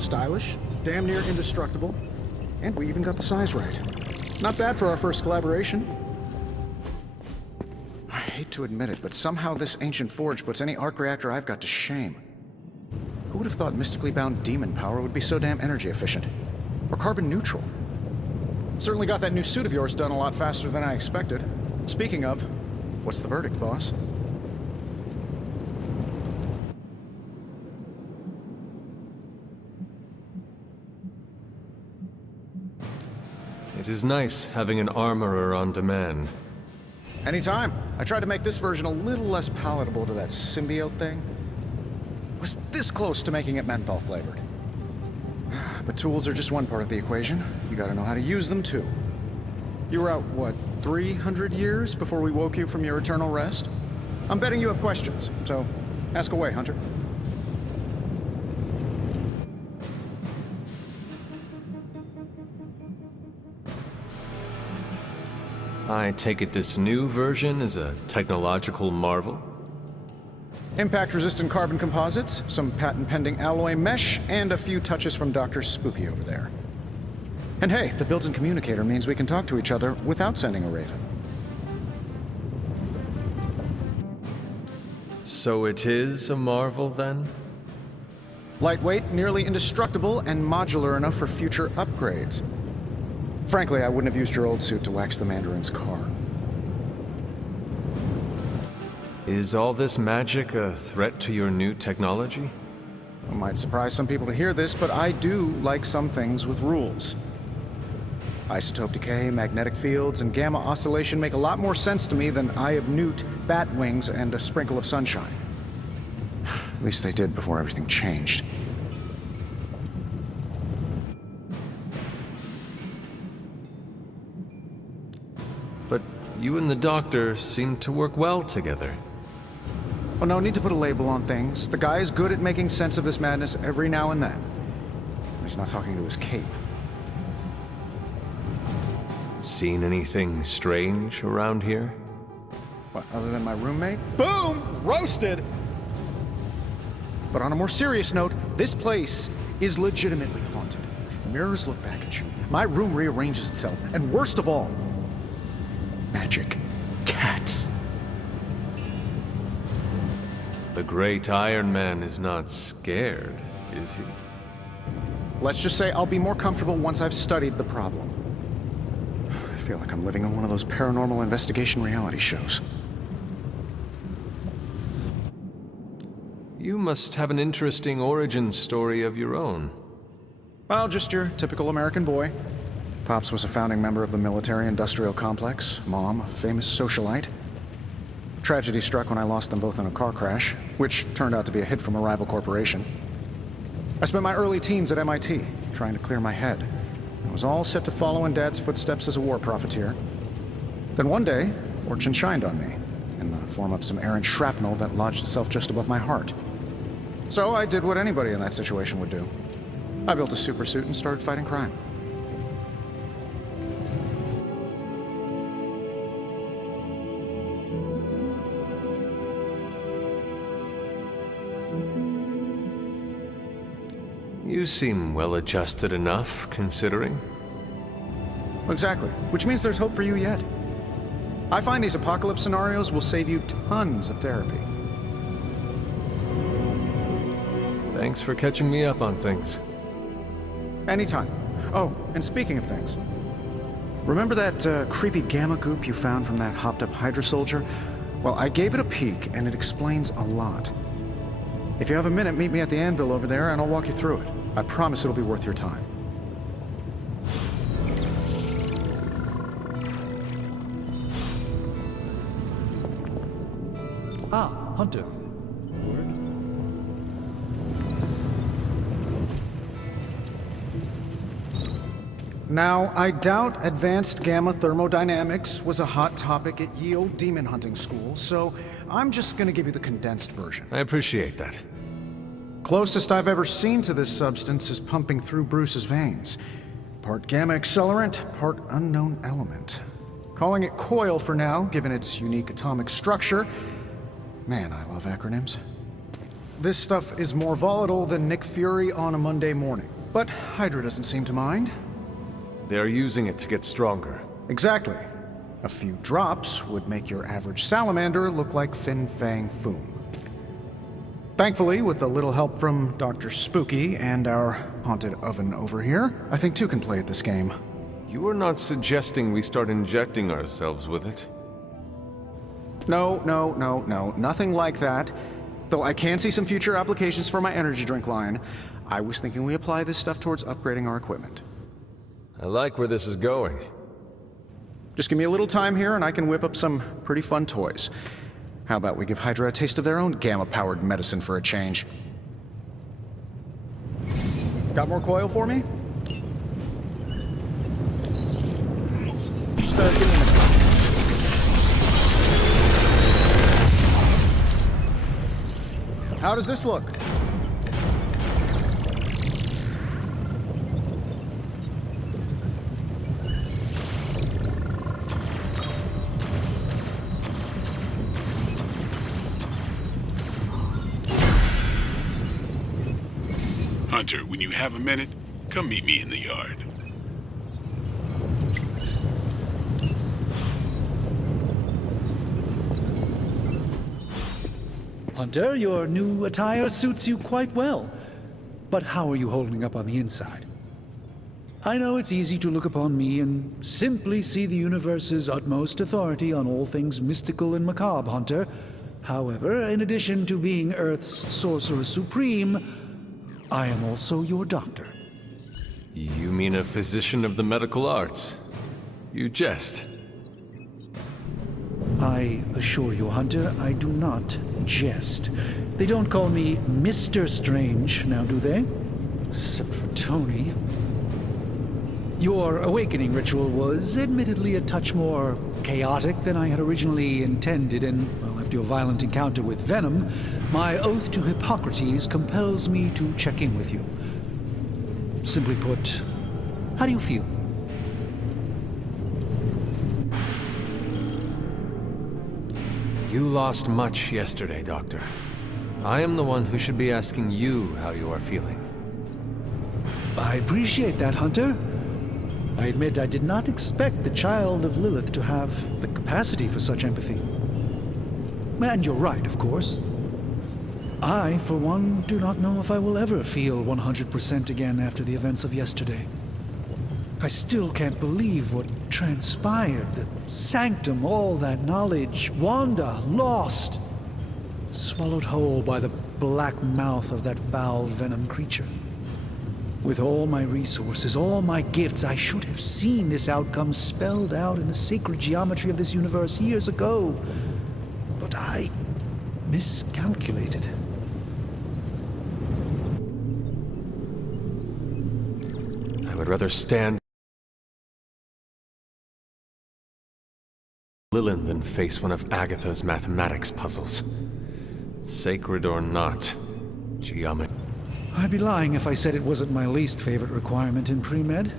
Stylish, damn near indestructible, and we even got the size right. Not bad for our first collaboration. I hate to admit it, but somehow this ancient forge puts any arc reactor I've got to shame. Who would have thought mystically bound demon power would be so damn energy efficient? Or carbon neutral? Certainly got that new suit of yours done a lot faster than I expected. Speaking of, what's the verdict, boss? It is nice having an armorer on demand. Anytime. I tried to make this version a little less palatable to that symbiote thing. Was this close to making it menthol flavored. But tools are just one part of the equation. You gotta know how to use them too. You were out, what, 300 years before we woke you from your eternal rest? I'm betting you have questions, so ask away, Hunter. I take it this new version is a technological marvel? Impact-resistant carbon composites, some patent-pending alloy mesh, and a few touches from Dr. Spooky over there. And hey, the built-in communicator means we can talk to each other without sending a raven. So it is a marvel, then? Lightweight, nearly indestructible, and modular enough for future upgrades. Frankly, I wouldn't have used your old suit to wax the Mandarin's car. Is all this magic a threat to your new technology? It might surprise some people to hear this, but I do like some things with rules. Isotope decay, magnetic fields, and gamma oscillation make a lot more sense to me than Eye of Newt, bat wings, and a sprinkle of sunshine. At least they did before everything changed. But you and the doctor seem to work well together. Oh, no need to put a label on things. The guy is good at making sense of this madness every now and then. He's not talking to his cape. Seen anything strange around here? What, other than my roommate? Boom! Roasted! But on a more serious note, this place is legitimately haunted. Mirrors look back at you. My room rearranges itself. And worst of all, magic cats. The great Iron Man is not scared, is he? Let's just say I'll be more comfortable once I've studied the problem. I feel like I'm living in one of those paranormal investigation reality shows. You must have an interesting origin story of your own. Well, just your typical American boy. Pops was a founding member of the military-industrial complex. Mom, a famous socialite. Tragedy struck when I lost them both in a car crash, which turned out to be a hit from a rival corporation. I spent my early teens at MIT, trying to clear my head. was all set to follow in Dad's footsteps as a war profiteer. Then one day, fortune shined on me, in the form of some errant shrapnel that lodged itself just above my heart. So I did what anybody in that situation would do. I built a supersuit and started fighting crime. You seem well-adjusted enough, considering. Exactly, which means there's hope for you yet. I find these apocalypse scenarios will save you tons of therapy. Thanks for catching me up on things. Anytime. Oh, and speaking of things, remember that creepy gamma goop you found from that hopped-up Hydra soldier? Well, I gave it a peek, and it explains a lot. If you have a minute, meet me at the anvil over there, and I'll walk you through it. I promise it'll be worth your time. Ah, Hunter. Now, I doubt advanced gamma thermodynamics was a hot topic at ye old demon hunting school, so I'm just gonna give you the condensed version. I appreciate that. Closest I've ever seen to this substance is pumping through Bruce's veins. Part gamma accelerant, part unknown element. Calling it coil for now, given its unique atomic structure. Man, I love acronyms. This stuff is more volatile than Nick Fury on a Monday morning, but Hydra doesn't seem to mind. They're using it to get stronger. Exactly. A few drops would make your average salamander look like Fin Fang Foom. Thankfully, with a little help from Dr. Spooky and our haunted oven over here, I think two can play at this game. You are not suggesting we start injecting ourselves with it? No, nothing like that. Though I can see some future applications for my energy drink line. I was thinking we apply this stuff towards upgrading our equipment. I like where this is going. Just give me a little time here and I can whip up some pretty fun toys. How about we give Hydra a taste of their own gamma-powered medicine for a change? Got more coil for me? Just give me a minute. How does this look? Hunter, when you have a minute, come meet me in the yard. Hunter, your new attire suits you quite well. But how are you holding up on the inside? I know it's easy to look upon me and simply see the universe's utmost authority on all things mystical and macabre, Hunter. However, in addition to being Earth's Sorcerer Supreme, I am also your doctor. You mean a physician of the medical arts? You jest. I assure you, Hunter, I do not jest. They don't call me Mr. Strange, now do they? Except for Tony. Your awakening ritual was admittedly a touch more chaotic than I had originally intended, and, well, after your violent encounter with Venom, my oath to Hippocrates compels me to check in with you. Simply put, how do you feel? You lost much yesterday, Doctor. I am the one who should be asking you how you are feeling. I appreciate that, Hunter. I admit I did not expect the child of Lilith to have the capacity for such empathy. And you're right, of course. I, for one, do not know if I will ever feel 100% again after the events of yesterday. I still can't believe what transpired. The sanctum, all that knowledge, Wanda, lost. Swallowed whole by the black mouth of that foul venom creature. With all my resources, all my gifts, I should have seen this outcome spelled out in the sacred geometry of this universe years ago. But I miscalculated. I would rather stand Lilith than face one of Agatha's mathematics puzzles. Sacred or not, geometry. I'd be lying if I said it wasn't my least favorite requirement in pre-med.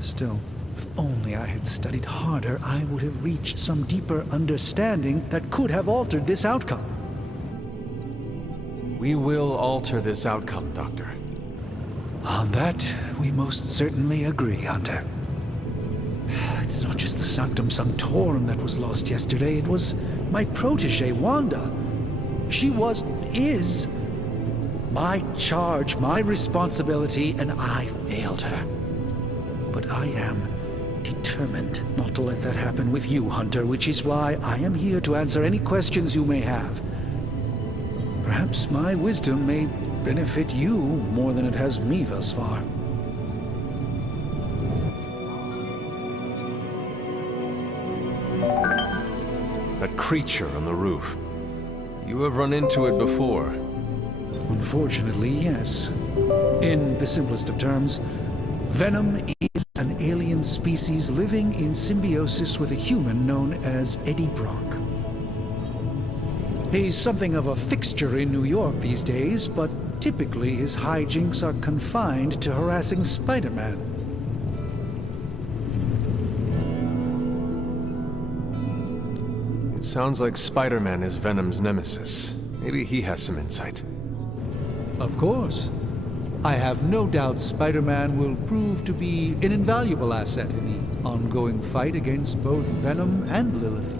Still, if only I had studied harder, I would have reached some deeper understanding that could have altered this outcome. We will alter this outcome, Doctor. On that, we most certainly agree, Hunter. It's not just the Sanctum Sanctorum that was lost yesterday, it was my protege, Wanda. She is my charge, my responsibility, and I failed her. But I am determined not to let that happen with you, Hunter, which is why I am here to answer any questions you may have. Perhaps my wisdom may benefit you more than it has me thus far. That creature on the roof. You have run into it before. Unfortunately, yes. In the simplest of terms, Venom is an alien species living in symbiosis with a human known as Eddie Brock. He's something of a fixture in New York these days, but typically his hijinks are confined to harassing Spider-Man. It sounds like Spider-Man is Venom's nemesis. Maybe he has some insight. Of course. I have no doubt Spider-Man will prove to be an invaluable asset in the ongoing fight against both Venom and Lilith.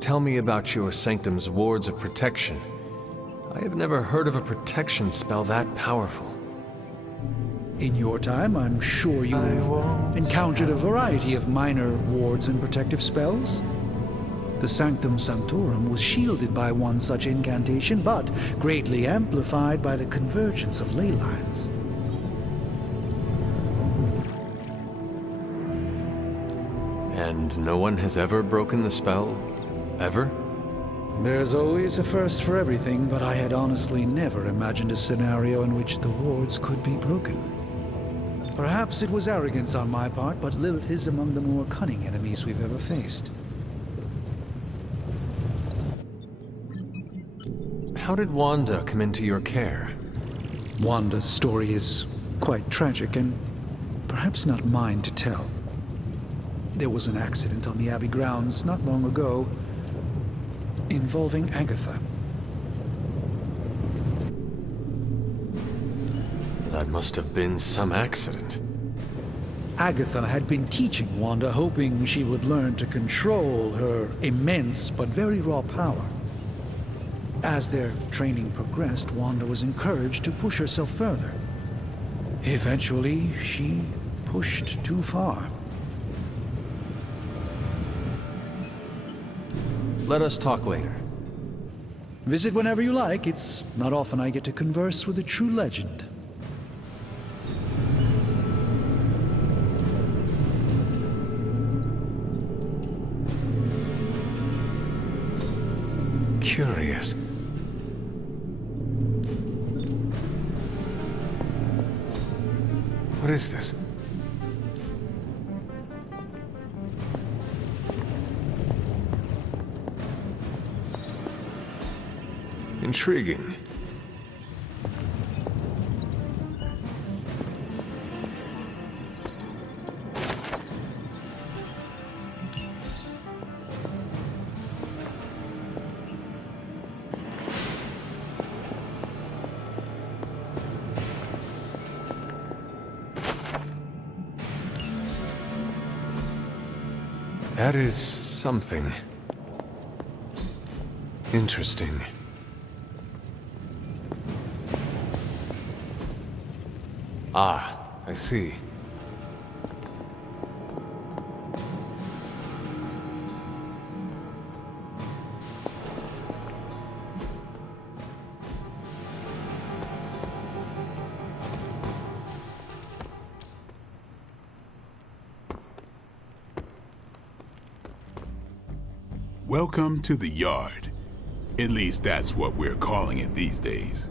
Tell me about your Sanctum's wards of protection. I have never heard of a protection spell that powerful. In your time, I'm sure you encountered a variety of minor wards and protective spells. The Sanctum Sanctorum was shielded by one such incantation, but greatly amplified by the convergence of ley lines. And no one has ever broken the spell? Ever? There's always a first for everything, but I had honestly never imagined a scenario in which the wards could be broken. Perhaps it was arrogance on my part, but Lilith is among the more cunning enemies we've ever faced. How did Wanda come into your care? Wanda's story is quite tragic and perhaps not mine to tell. There was an accident on the Abbey grounds not long ago involving Agatha. That must have been some accident. Agatha had been teaching Wanda, hoping she would learn to control her immense but very raw power. As their training progressed, Wanda was encouraged to push herself further. Eventually, she pushed too far. Let us talk later. Visit whenever you like. It's not often I get to converse with a true legend. Curious. What is this? Intriguing. That is something interesting. Ah, I see. Welcome to the yard. At least that's what we're calling it these days.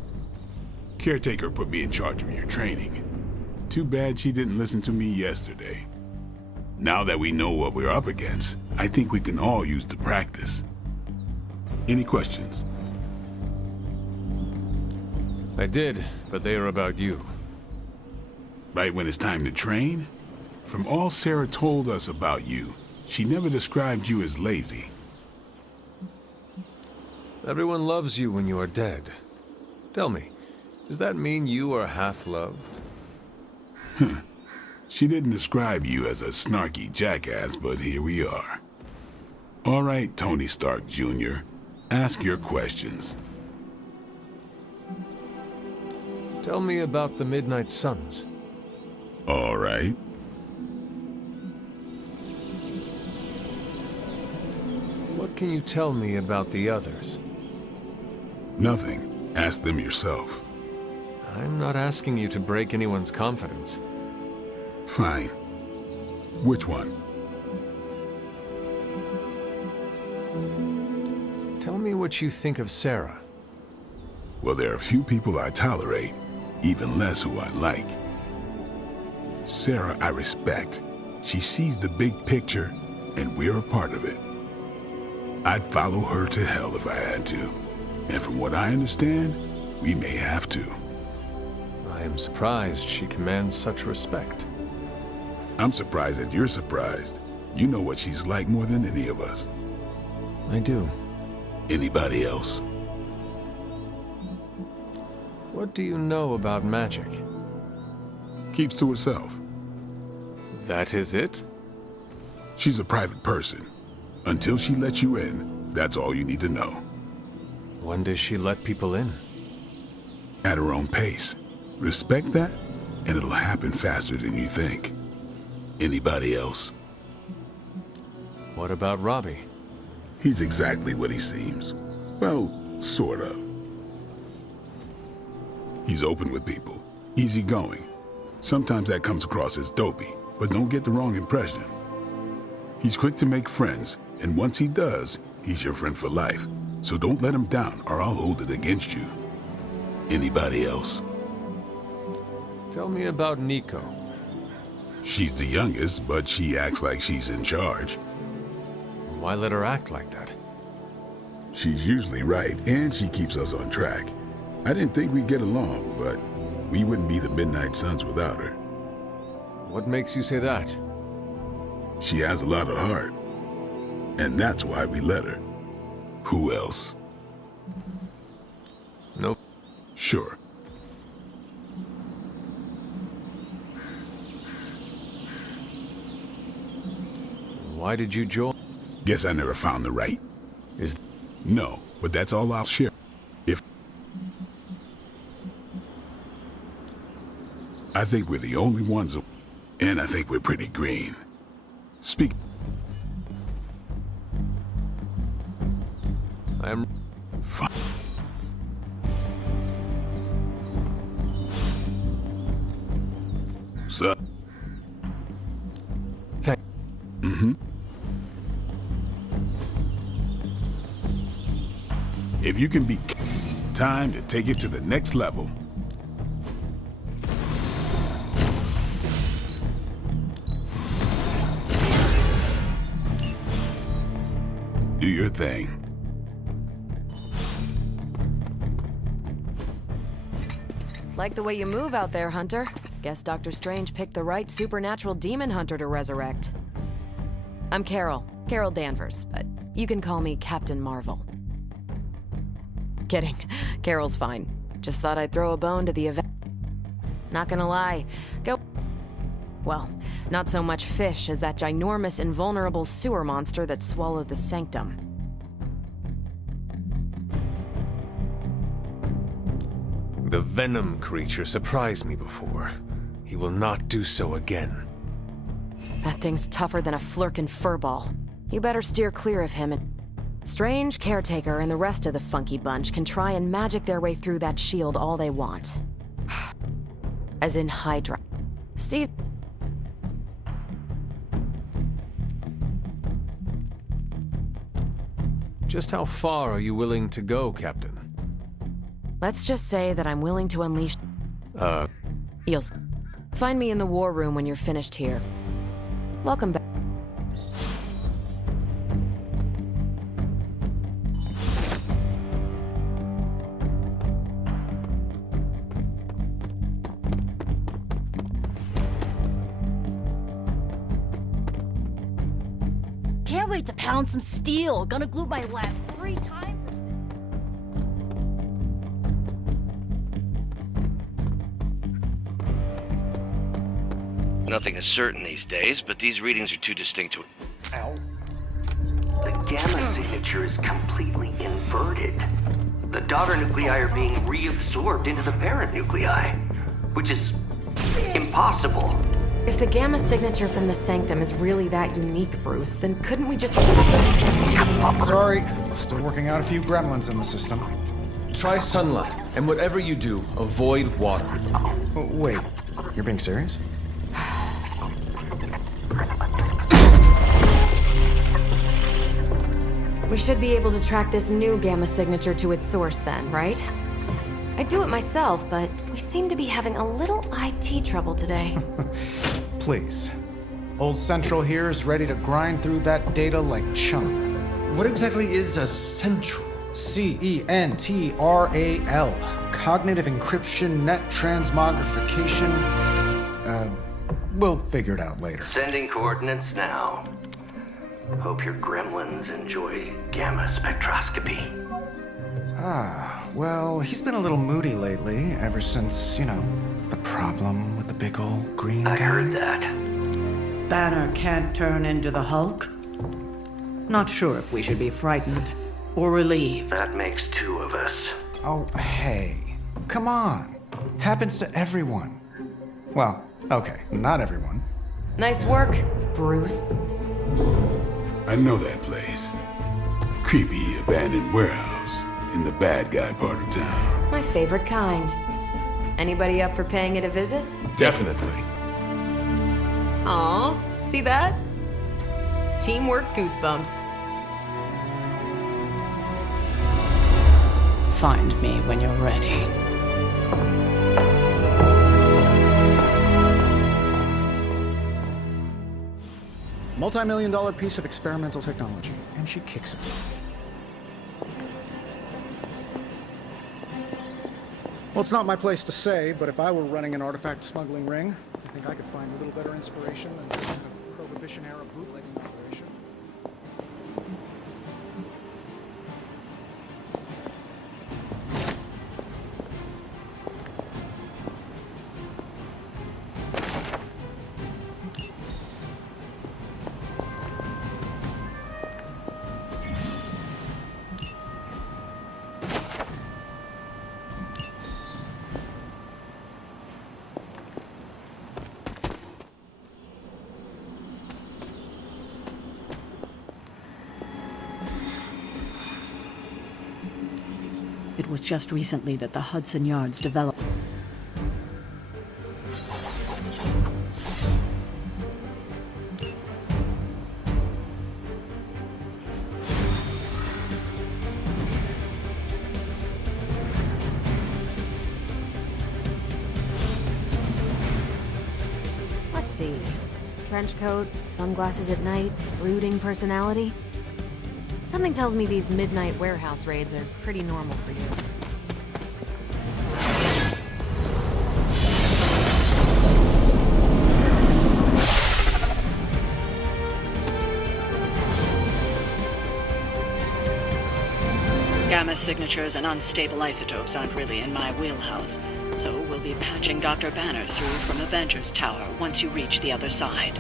Caretaker put me in charge of your training. Too bad she didn't listen to me yesterday. Now that we know what we're up against, I think we can all use the practice. Any questions? I did, but they are about you. Right when it's time to train? From all Sarah told us about you, she never described you as lazy. Everyone loves you when you are dead. Tell me, does that mean you are half-loved? She didn't describe you as a snarky jackass, but here we are. All right, Tony Stark Jr., ask your questions. Tell me about the Midnight Suns. All right. What can you tell me about the others? Nothing. Ask them yourself. I'm not asking you to break anyone's confidence. Fine. Which one? Tell me what you think of Sarah. Well, there are few people I tolerate, even less who I like. Sarah I respect. She sees the big picture, and we're a part of it. I'd follow her to hell if I had to. And from what I understand, we may have to. I am surprised she commands such respect. I'm surprised that you're surprised. You know what she's like more than any of us. I do. Anybody else? What do you know about magic? Keeps to herself. That is it? She's a private person. Until she lets you in, that's all you need to know. When does she let people in? At her own pace. Respect that, and it'll happen faster than you think. Anybody else? What about Robbie? He's exactly what he seems. Well, sort of. He's open with people, easygoing. Sometimes that comes across as dopey, but don't get the wrong impression. He's quick to make friends, and once he does, he's your friend for life. So don't let him down, or I'll hold it against you. Anybody else? Tell me about Nico. She's the youngest, but she acts like she's in charge. Why let her act like that? She's usually right, and she keeps us on track. I didn't think we'd get along, but we wouldn't be the Midnight Suns without her. What makes you say that? She has a lot of heart, and that's why we let her. Who else? Nope. Sure. Why did you join? Guess I never found the right. No, but that's all I'll share. I think we're the only ones, and I think we're pretty green. Speak. I'm fine. So. If you can be time to take it to the next level. Do your thing. Like the way you move out there, Hunter. Guess Dr. Strange picked the right supernatural demon hunter to resurrect. I'm Carol Danvers, but you can call me Captain Marvel. Kidding. Carol's fine. Just thought I'd throw a bone to the event. Not gonna lie. Well, not so much fish as that ginormous, invulnerable sewer monster that swallowed the sanctum. The Venom creature surprised me before. He will not do so again. That thing's tougher than a flirkin' furball. You better steer clear of him and... Strange, Caretaker, and the rest of the funky bunch can try and magic their way through that shield all they want. As in Hydra. Steve... Just how far are you willing to go, Captain? Let's just say that I'm willing to unleash... You'll... Find me in the war room when you're finished here. Welcome back. Can't wait to pound some steel. Gonna glue my last 3 times. Nothing is certain these days, but these readings are too distinct to... Ow. The gamma signature is completely inverted. The daughter nuclei are being reabsorbed into the parent nuclei, which is impossible. If the gamma signature from the Sanctum is really that unique, Bruce, then couldn't we just... Sorry, still working out a few gremlins in the system. Try sunlight, and whatever you do, avoid water. Oh, wait, you're being serious? We should be able to track this new gamma signature to its source then, right? I'd do it myself, but we seem to be having a little IT trouble today. Please. Old Central here is ready to grind through that data like chum. What exactly is a Central? CENTRAL. Cognitive Encryption Net Transmogrification. We'll figure it out later. Sending coordinates now. Hope your gremlins enjoy gamma spectroscopy. Ah, well, he's been a little moody lately, ever since, you know, the problem with the big old green guy. I heard that. Banner can't turn into the Hulk? Not sure if we should be frightened or relieved. That makes 2 of us. Oh, hey. Come on. Happens to everyone. Well, okay, not everyone. Nice work, Bruce. I know that place. Creepy, abandoned warehouse in the bad guy part of town. My favorite kind. Anybody up for paying it a visit? Definitely. Aw, see that? Teamwork goosebumps. Find me when you're ready. Multi-million-dollar piece of experimental technology, and she kicks it. Well, it's not my place to say, but if I were running an artifact smuggling ring, I think I could find a little better inspiration than some kind of Prohibition-era bootlegging operation. It was just recently that the Hudson Yards developed. Let's see. Trench coat, sunglasses at night, brooding personality. Something tells me these midnight warehouse raids are pretty normal for you. Gamma signatures and unstable isotopes aren't really in my wheelhouse, so we'll be patching Dr. Banner through from Avengers Tower once you reach the other side.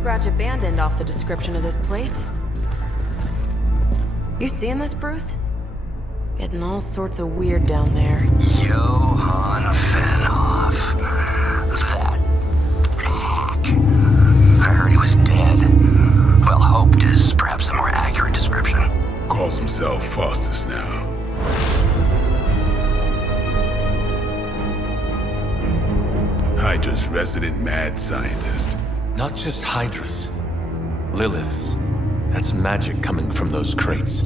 scratch abandoned off the description of this place. You seeing this, Bruce? Getting all sorts of weird down there. Johann Fenhoff. That hack. I heard he was dead. Well, hoped is perhaps a more accurate description. Calls himself Faustus now. Hydra's resident mad scientist. Not just Hydra's. Lilith's. That's magic coming from those crates.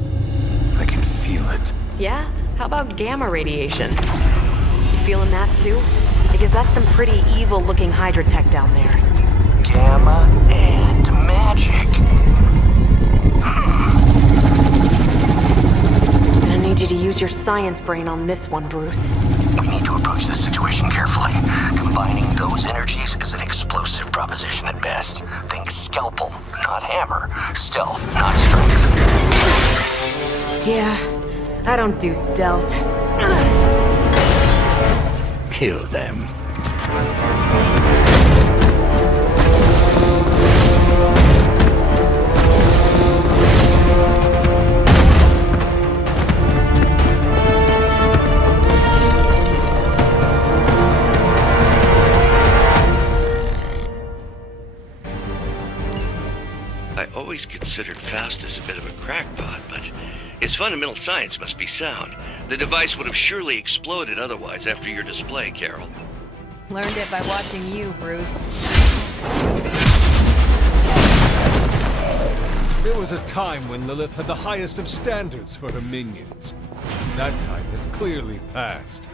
I can feel it. Yeah? How about gamma radiation? You feeling that too? Because that's some pretty evil-looking Hydra tech down there. Gamma and magic. I need you to use your science brain on this one, Bruce. We need to approach this situation carefully. Combining those energies is an explosive proposition at best. Think scalpel, not hammer. Stealth, not strength. Yeah, I don't do stealth. Kill them. I always considered Faustus a bit of a crackpot, but his fundamental science must be sound. The device would have surely exploded otherwise after your display, Carol. Learned it by watching you, Bruce. There was a time when Lilith had the highest of standards for her minions. That time has clearly passed.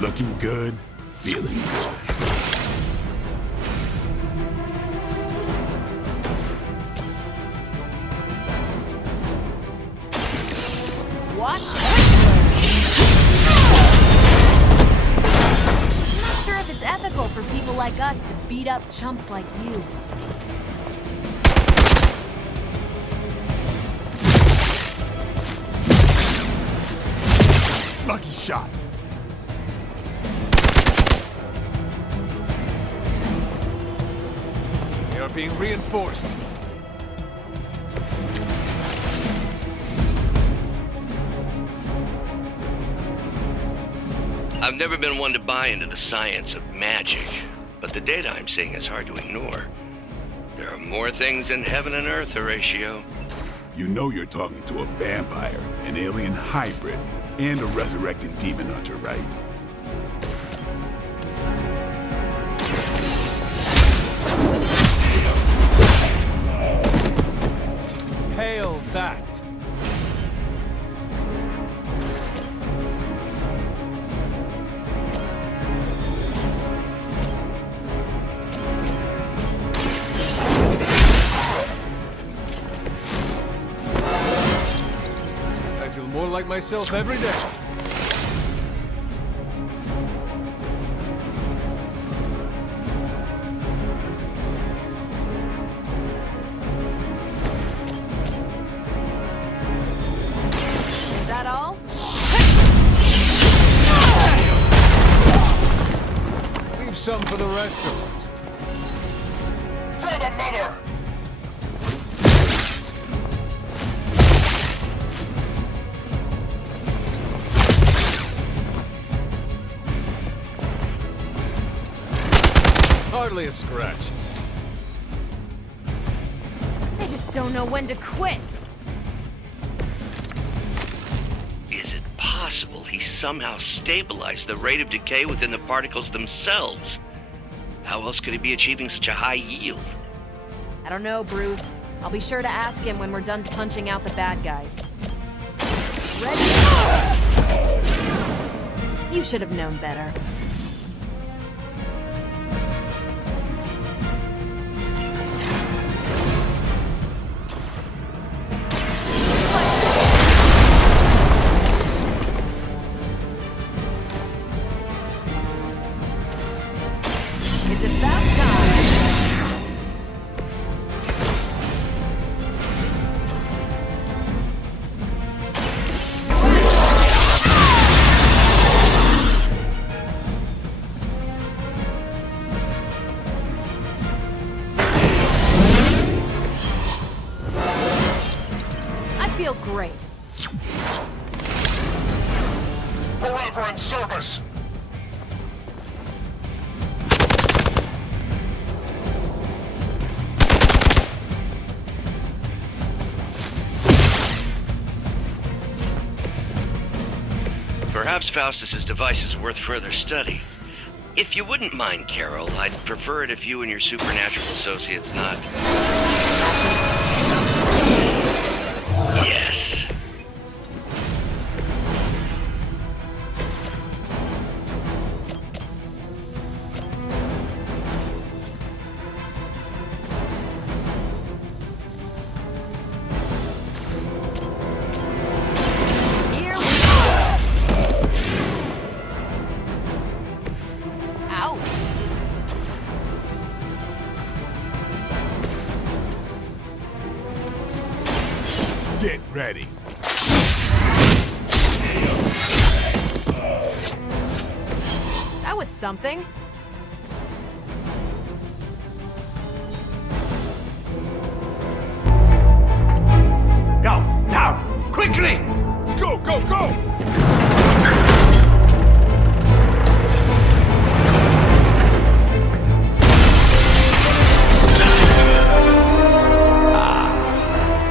Looking good, feeling good. What? I'm not sure if it's ethical for people like us to beat up chumps like you. Lucky shot. They are being reinforced. I've never been one to buy into the science of magic, but the data I'm seeing is hard to ignore. There are more things in heaven and earth, Horatio. You know you're talking to a vampire, an alien hybrid, and a resurrected demon hunter, right? Hail that! I feel more like myself every day. Is that all? Leave some for the rest of us. Detonator! Hardly a scratch. They just don't know when to quit. Is it possible he somehow stabilized the rate of decay within the particles themselves? How else could he be achieving such a high yield? I don't know, Bruce. I'll be sure to ask him when we're done punching out the bad guys. Ready? You should have known better. feel great. Forever in service! Perhaps Faustus's device is worth further study. If you wouldn't mind, Carol, I'd prefer it if you and your supernatural associates not... Yes. Get ready. That was something. Go, now, quickly! Let's go, go, go!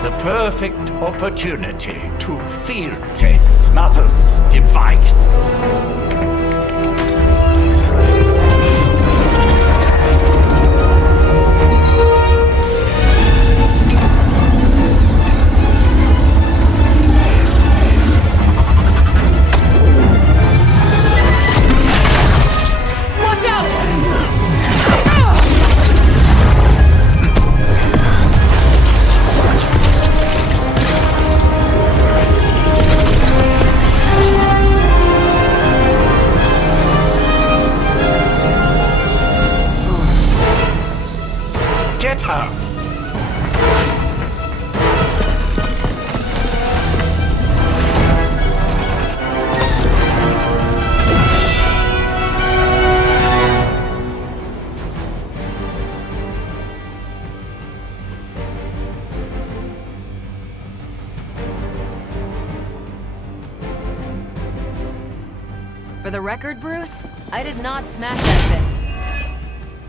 The perfect opportunity to field test Mother's device. Watch out! Get her! For the record, Bruce, I did not smash that thing.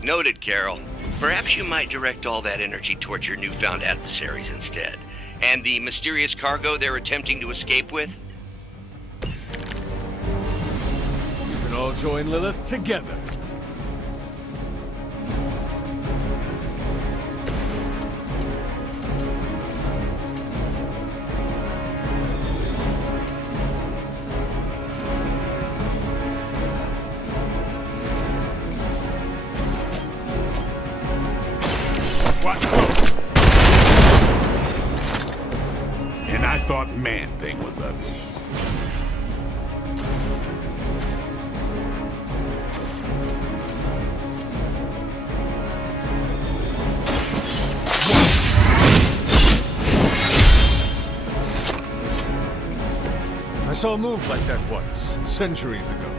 Noted, Carol. Perhaps you might direct all that energy towards your newfound adversaries instead. And the mysterious cargo they're attempting to escape with? You can all join Lilith together. Watch close. And I thought Man-Thing was ugly. I saw a move like that once, centuries ago.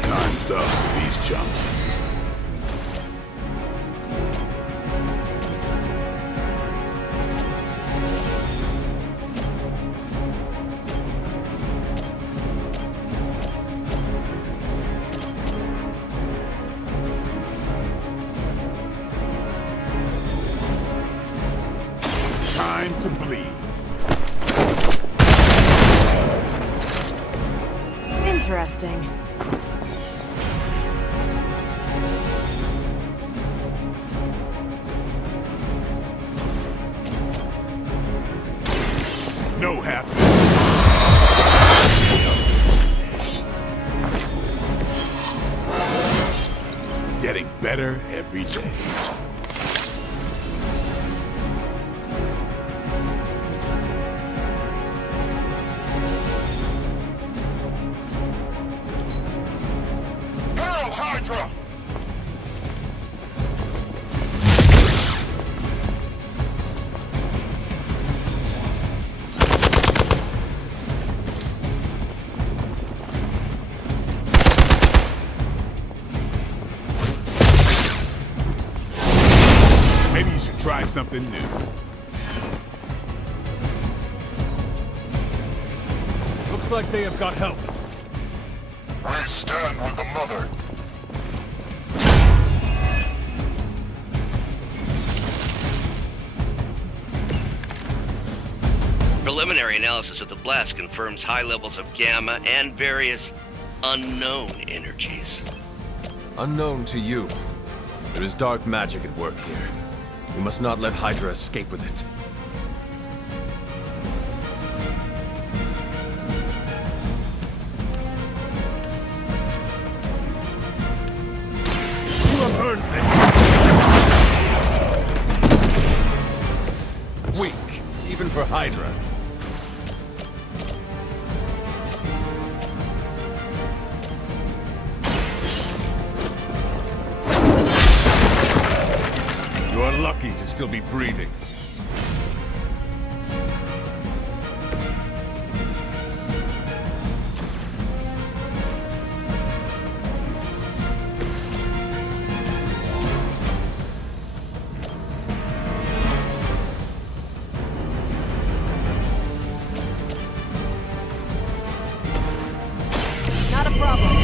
Time's up for these chumps. Time to bleed. Interesting. No half. Getting better every day. Hail Hydra! something new. Looks like they have got help. We stand with the mother. Preliminary analysis of the blast confirms high levels of gamma and various unknown energies. Unknown to you. There is dark magic at work here. We must not let Hydra escape with it. You have earned this! Weak, even for Hydra. You are lucky to still be breathing. Not a problem.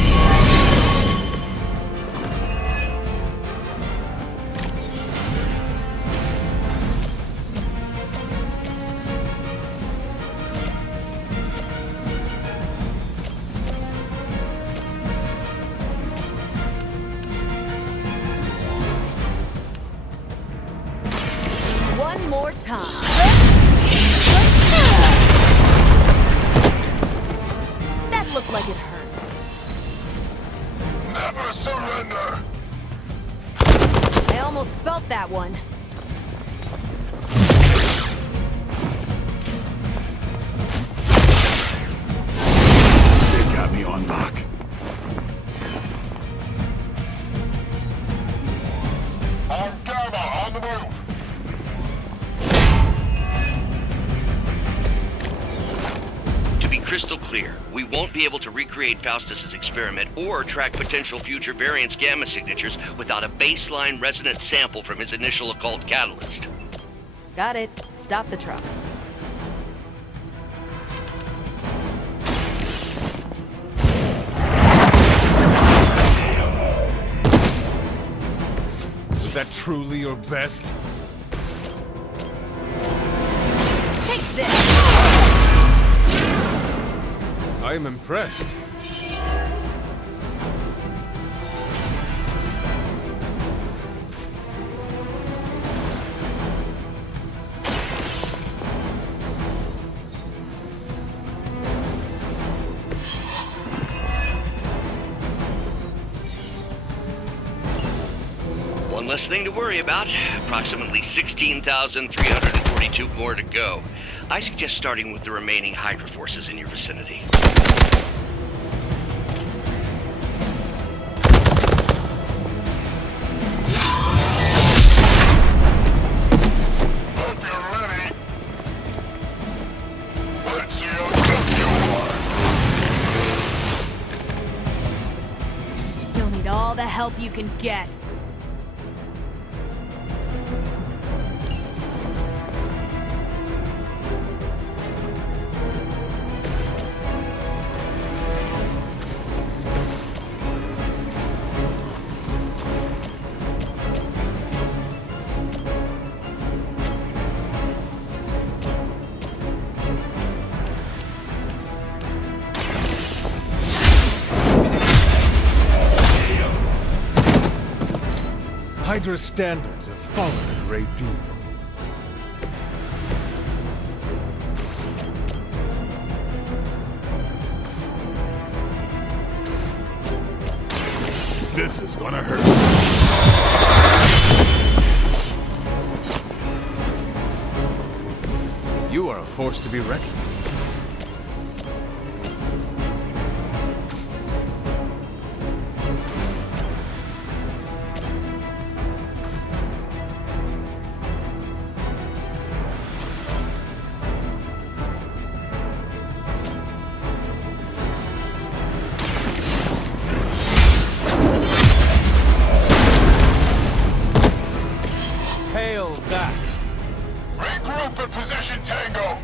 One more time. That looked like it hurt. Never surrender! I almost felt that one. They got me on lock. On gamma, on the move! To be crystal clear, we won't be able to recreate Faustus's experiment or track potential future variance gamma signatures without a baseline resonant sample from his initial occult catalyst. Got it. Stop the truck. Was that truly your best? Take this! I am impressed. One less thing to worry about. Approximately 16,342 more to go. I suggest starting with the remaining Hydra forces in your vicinity. Hope you're ready. Let's see how tough you are. You'll need all the help you can get. Hydra's standards have fallen a great deal. This is gonna hurt. You are a force to be reckoned with. Hail that! good position, Tango.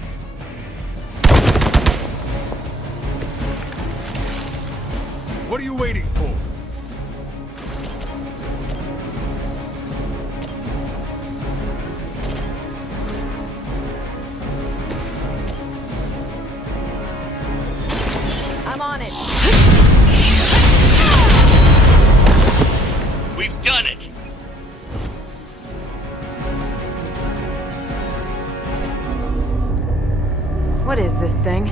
What are you waiting for? I'm on it. We've done it! What is this thing?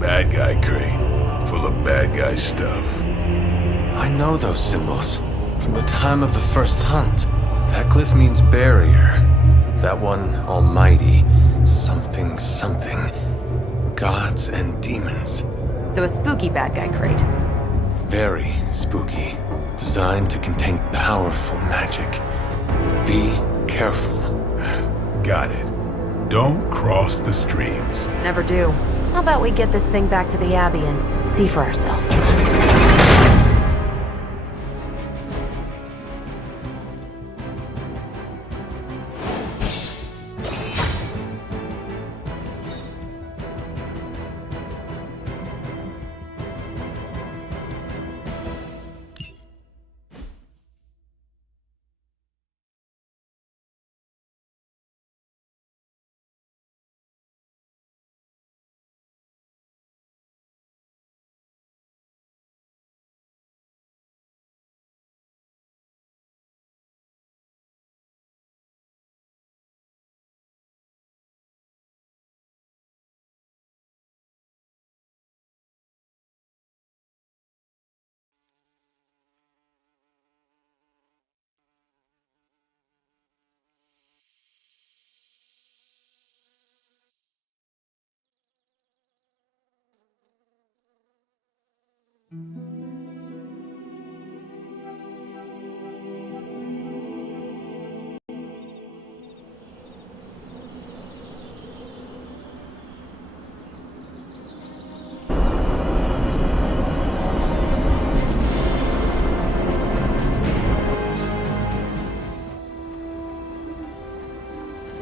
Bad guy crate, full of bad guy stuff. I know those symbols from the time of the first hunt. That glyph means barrier. That one, almighty. Something, something. Gods and demons. So a spooky bad guy crate. Very spooky. Designed to contain powerful magic. Be careful. Got it. Don't cross the streams. Never do. How about we get this thing back to the Abbey and see for ourselves?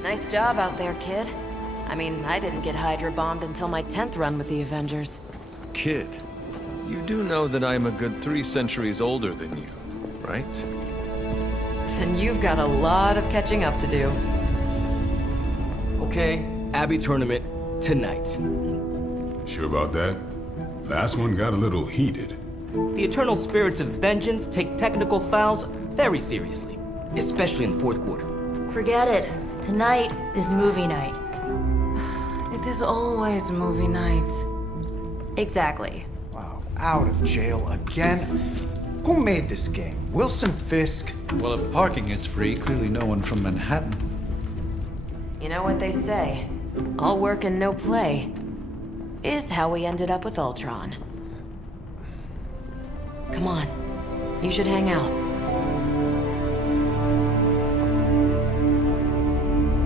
Nice job out there, kid. I mean, I didn't get Hydra bombed until my 10th run with the Avengers. Kid, you do know that I'm a good 3 centuries older than you, right? Then you've got a lot of catching up to do. Okay, Abbey tournament tonight. Sure about that? Last one got a little heated. The Eternal Spirits of Vengeance take technical fouls very seriously, especially in the fourth quarter. Forget it. Tonight is movie night. It is always movie night. Exactly. Wow, out of jail again? Who made this game? Wilson Fisk? Well, if parking is free, clearly no one from Manhattan. You know what they say? All work and no play is how we ended up with Ultron. Come on, you should hang out.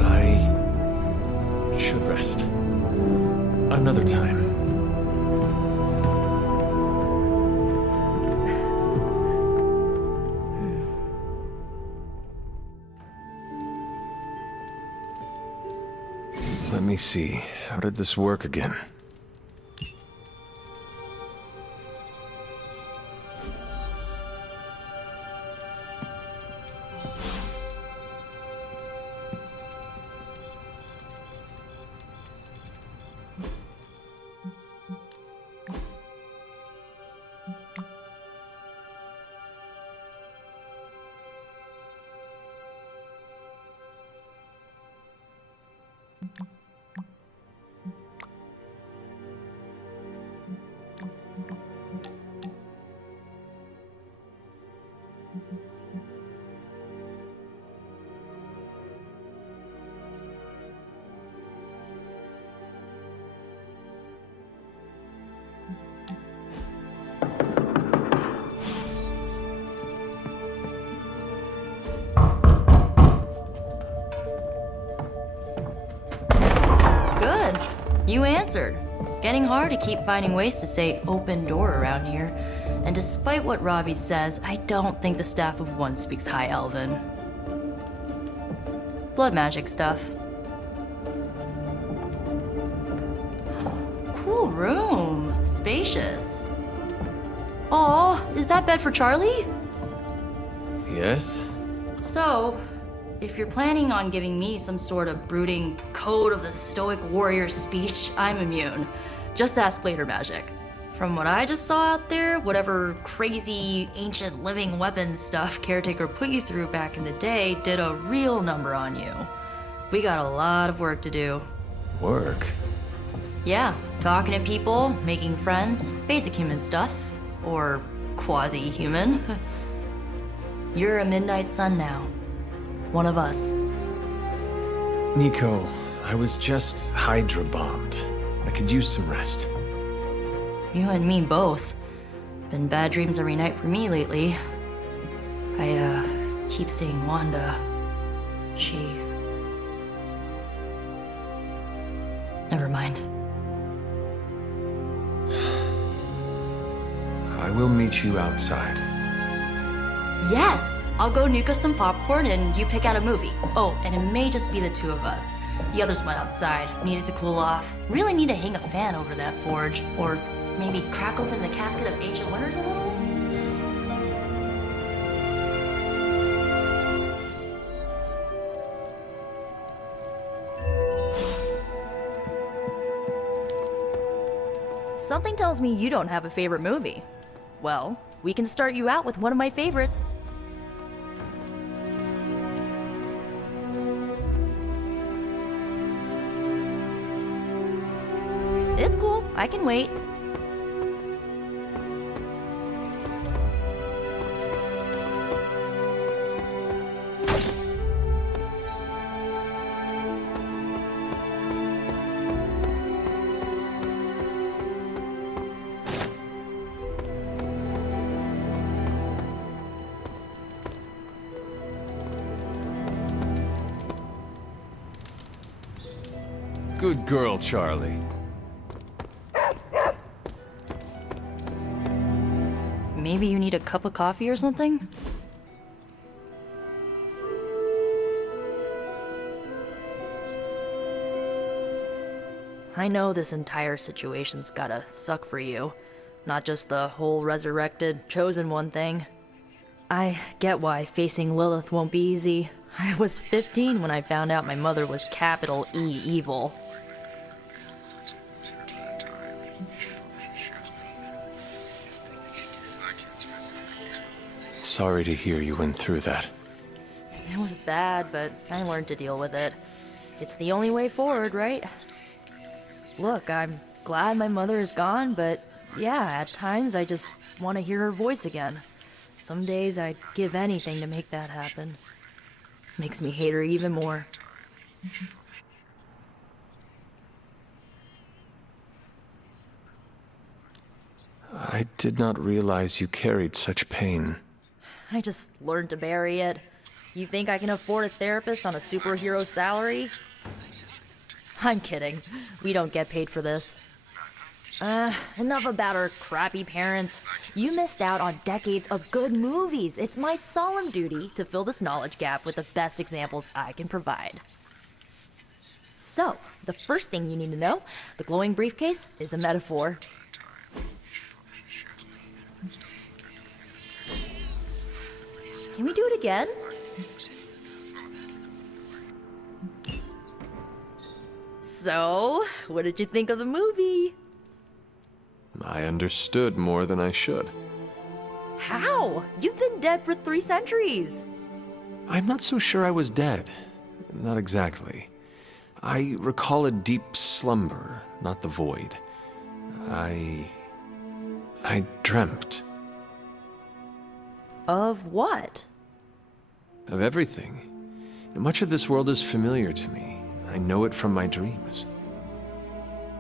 I should rest. Another time. Let me see. How did this work again? Good. You answered. Getting hard to keep finding ways to say open door around here. And despite what Robbie says, I don't think the staff of One speaks High Elven. Blood magic stuff. Cool room. Spacious. Aw, is that bed for Charlie? Yes? So, if you're planning on giving me some sort of brooding code of the stoic warrior speech, I'm immune. Just ask later, Magic. From what I just saw out there, whatever crazy ancient living weapons stuff Caretaker put you through back in the day did a real number on you. We got a lot of work to do. Work? Yeah, talking to people, making friends, basic human stuff. Or quasi-human. You're a Midnight Sun now. One of us. Nico, I was just Hydra bombed. I could use some rest. You and me both. Been bad dreams every night for me lately. I, keep seeing Wanda. She... Never mind. I will meet you outside. Yes! I'll go nuke us some popcorn and you pick out a movie. Oh, and it may just be the two of us. The others went outside, needed to cool off. Really need to hang a fan over that forge. Or maybe crack open the casket of ancient wonders a little? Something tells me you don't have a favorite movie. Well, we can start you out with one of my favorites. It's cool, I can wait. Good girl, Charlie. Maybe you need a cup of coffee or something? I know this entire situation's gotta suck for you. Not just the whole resurrected, chosen one thing. I get why facing Lilith won't be easy. I was 15 when I found out my mother was capital E evil. Sorry to hear you went through that. It was bad, but I learned to deal with it. It's the only way forward, right? Look, I'm glad my mother is gone, but yeah, at times I just want to hear her voice again. Some days I'd give anything to make that happen. Makes me hate her even more. I did not realize you carried such pain. I just learned to bury it. You think I can afford a therapist on a superhero salary? I'm kidding. We don't get paid for this. Enough about our crappy parents. You missed out on decades of good movies. It's my solemn duty to fill this knowledge gap with the best examples I can provide. So, the first thing you need to know, the glowing briefcase is a metaphor. Can we do it again? So, what did you think of the movie? I understood more than I should. How? You've been dead for 3 centuries. I'm not so sure I was dead. Not exactly. I recall a deep slumber, not the void. I dreamt. Of what? Of everything. Much of this world is familiar to me. I know it from my dreams.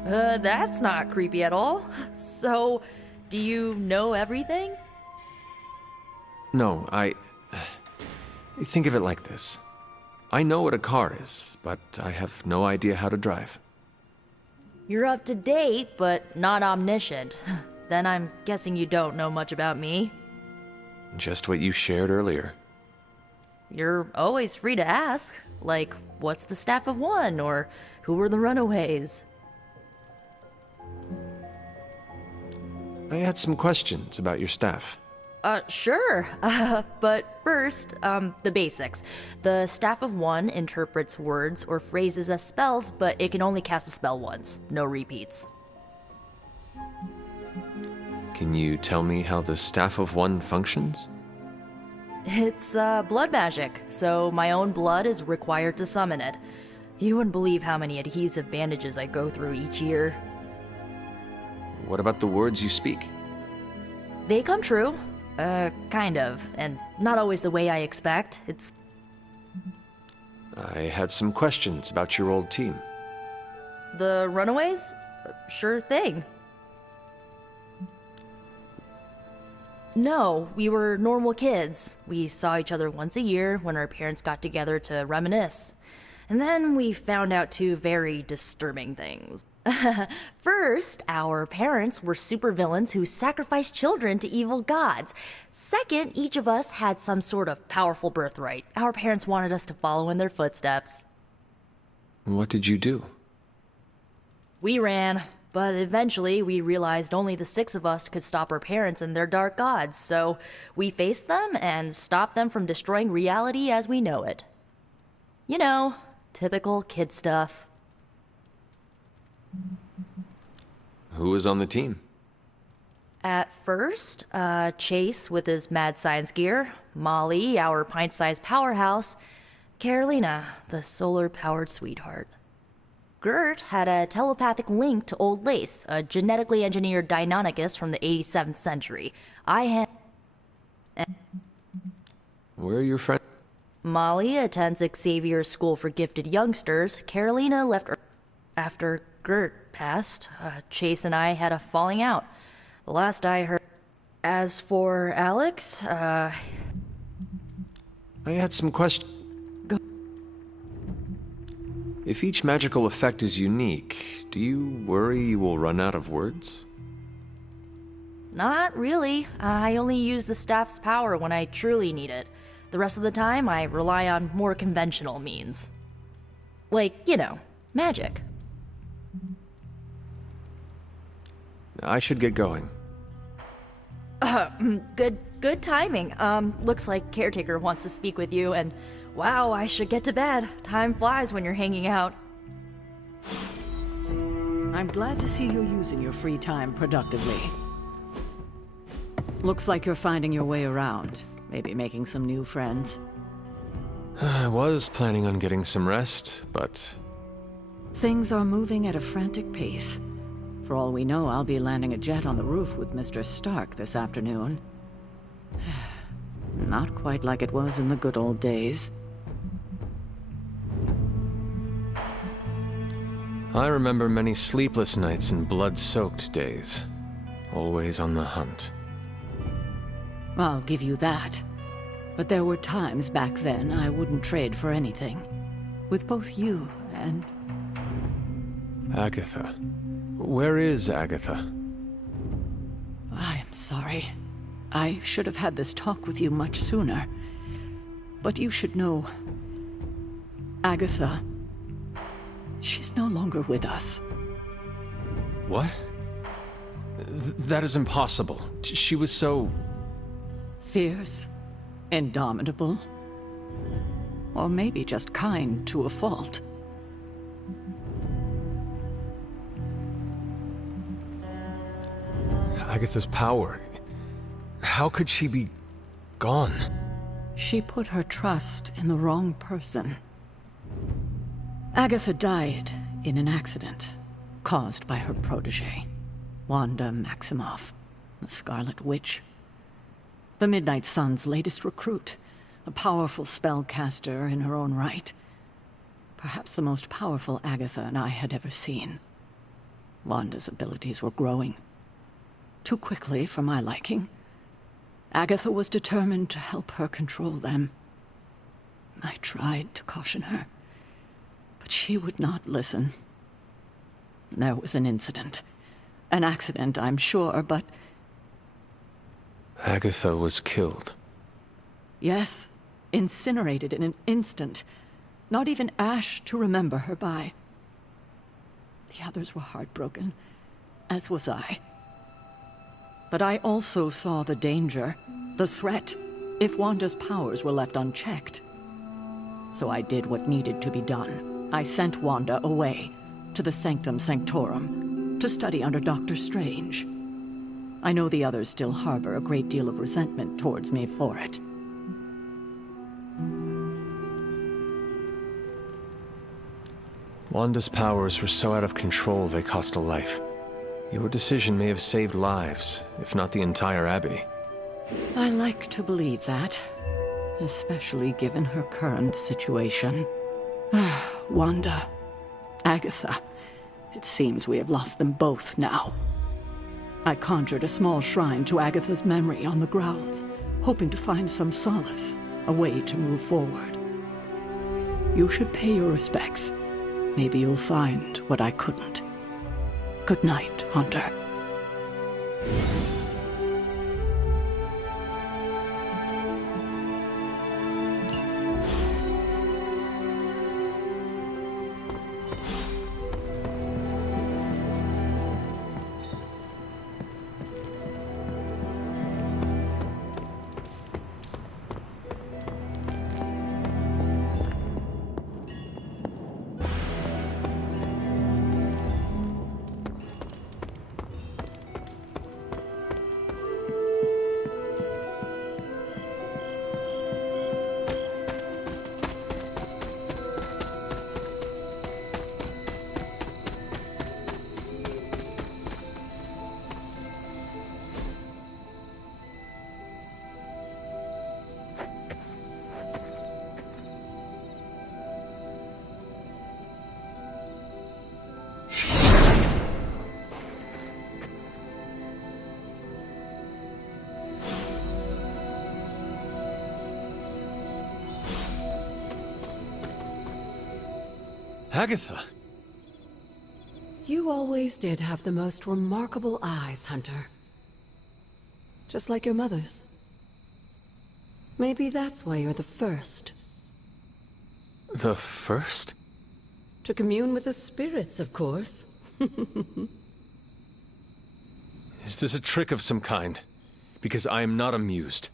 That's not creepy at all. So, do you know everything? No, think of it like this. I know what a car is, but I have no idea how to drive. You're up to date, but not omniscient. Then I'm guessing you don't know much about me. Just what you shared earlier. You're always free to ask. Like, what's the staff of one? Or who were the runaways? I had some questions about your staff. Sure. But first, the basics. The Staff of One interprets words or phrases as spells, but it can only cast a spell once. No repeats. Can you tell me how the Staff of One functions? It's, blood magic, so my own blood is required to summon it. You wouldn't believe how many adhesive bandages I go through each year. What about the words you speak? They come true. Kind of. And not always the way I expect. It's... I had some questions about your old team. The Runaways? Sure thing. No, we were normal kids. We saw each other once a year when our parents got together to reminisce. And then we found out two very disturbing things. First, our parents were supervillains who sacrificed children to evil gods. Second, each of us had some sort of powerful birthright. Our parents wanted us to follow in their footsteps. What did you do? We ran, but eventually we realized only the 6 of us could stop our parents and their dark gods, so we faced them and stopped them from destroying reality as we know it. You know, typical kid stuff. Who was on the team? At first, Chase with his mad science gear, Molly, our pint-sized powerhouse, Carolina, the solar-powered sweetheart. Gert had a telepathic link to Old Lace, a genetically engineered Deinonychus from the 87th century. Where are your friends? Molly attends Xavier's School for Gifted Youngsters. Carolina left after Gert passed. Chase and I had a falling out. The last I heard. As for Alex, I had some questions. If each magical effect is unique, do you worry you will run out of words? Not really. I only use the staff's power when I truly need it. The rest of the time, I rely on more conventional means. Like, you know, magic. I should get going. Good timing. Looks like Caretaker wants to speak with you, and wow, I should get to bed. Time flies when you're hanging out. I'm glad to see you're using your free time productively. Looks like you're finding your way around. Maybe making some new friends. I was planning on getting some rest, but... Things are moving at a frantic pace. For all we know, I'll be landing a jet on the roof with Mr. Stark this afternoon. Not quite like it was in the good old days. I remember many sleepless nights and blood-soaked days. Always on the hunt. I'll give you that. But there were times back then I wouldn't trade for anything. With both you and... Agatha. Where is Agatha? I am sorry. I should have had this talk with you much sooner. But you should know... Agatha... She's no longer with us. What? That is impossible. She was so... Fierce, indomitable, or maybe just kind to a fault. Agatha's power. How could she be gone? She put her trust in the wrong person. Agatha died in an accident caused by her protege, Wanda Maximoff, the Scarlet Witch. The Midnight Sun's latest recruit, a powerful spellcaster in her own right. Perhaps the most powerful Agatha and I had ever seen. Wanda's abilities were growing. Too quickly for my liking. Agatha was determined to help her control them. I tried to caution her, but she would not listen. There was an incident. An accident, I'm sure, but... Agatha was killed. Yes, incinerated in an instant. Not even ash to remember her by. The others were heartbroken, as was I. But I also saw the danger, the threat, if Wanda's powers were left unchecked. So I did what needed to be done. I sent Wanda away, to the Sanctum Sanctorum, to study under Dr. Strange. I know the others still harbor a great deal of resentment towards me for it. Wanda's powers were so out of control they cost a life. Your decision may have saved lives, if not the entire Abbey. I like to believe that, especially given her current situation. Wanda, Agatha, it seems we have lost them both now. I conjured a small shrine to Agatha's memory on the grounds, hoping to find some solace, a way to move forward. You should pay your respects. Maybe you'll find what I couldn't. Good night, Hunter. Agatha! You always did have the most remarkable eyes, Hunter. Just like your mother's. Maybe that's why you're the first. The first? To commune with the spirits, of course. Is this a trick of some kind? Because I am not amused.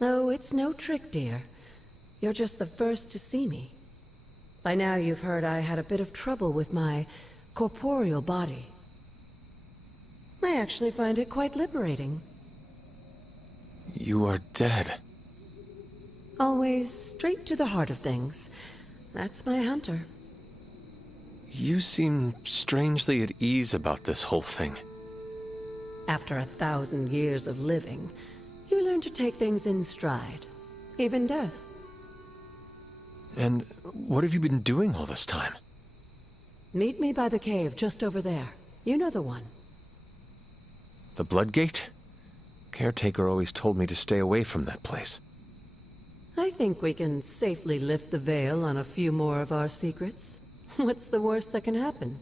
No, it's no trick, dear. You're just the first to see me. By now you've heard I had a bit of trouble with my corporeal body. I actually find it quite liberating. You are dead. Always straight to the heart of things. That's my Hunter. You seem strangely at ease about this whole thing. After 1,000 years of living, you learn to take things in stride. Even death. And what have you been doing all this time? Meet me by the cave just over there. You know the one. The Bloodgate? Caretaker always told me to stay away from that place. I think we can safely lift the veil on a few more of our secrets. What's the worst that can happen?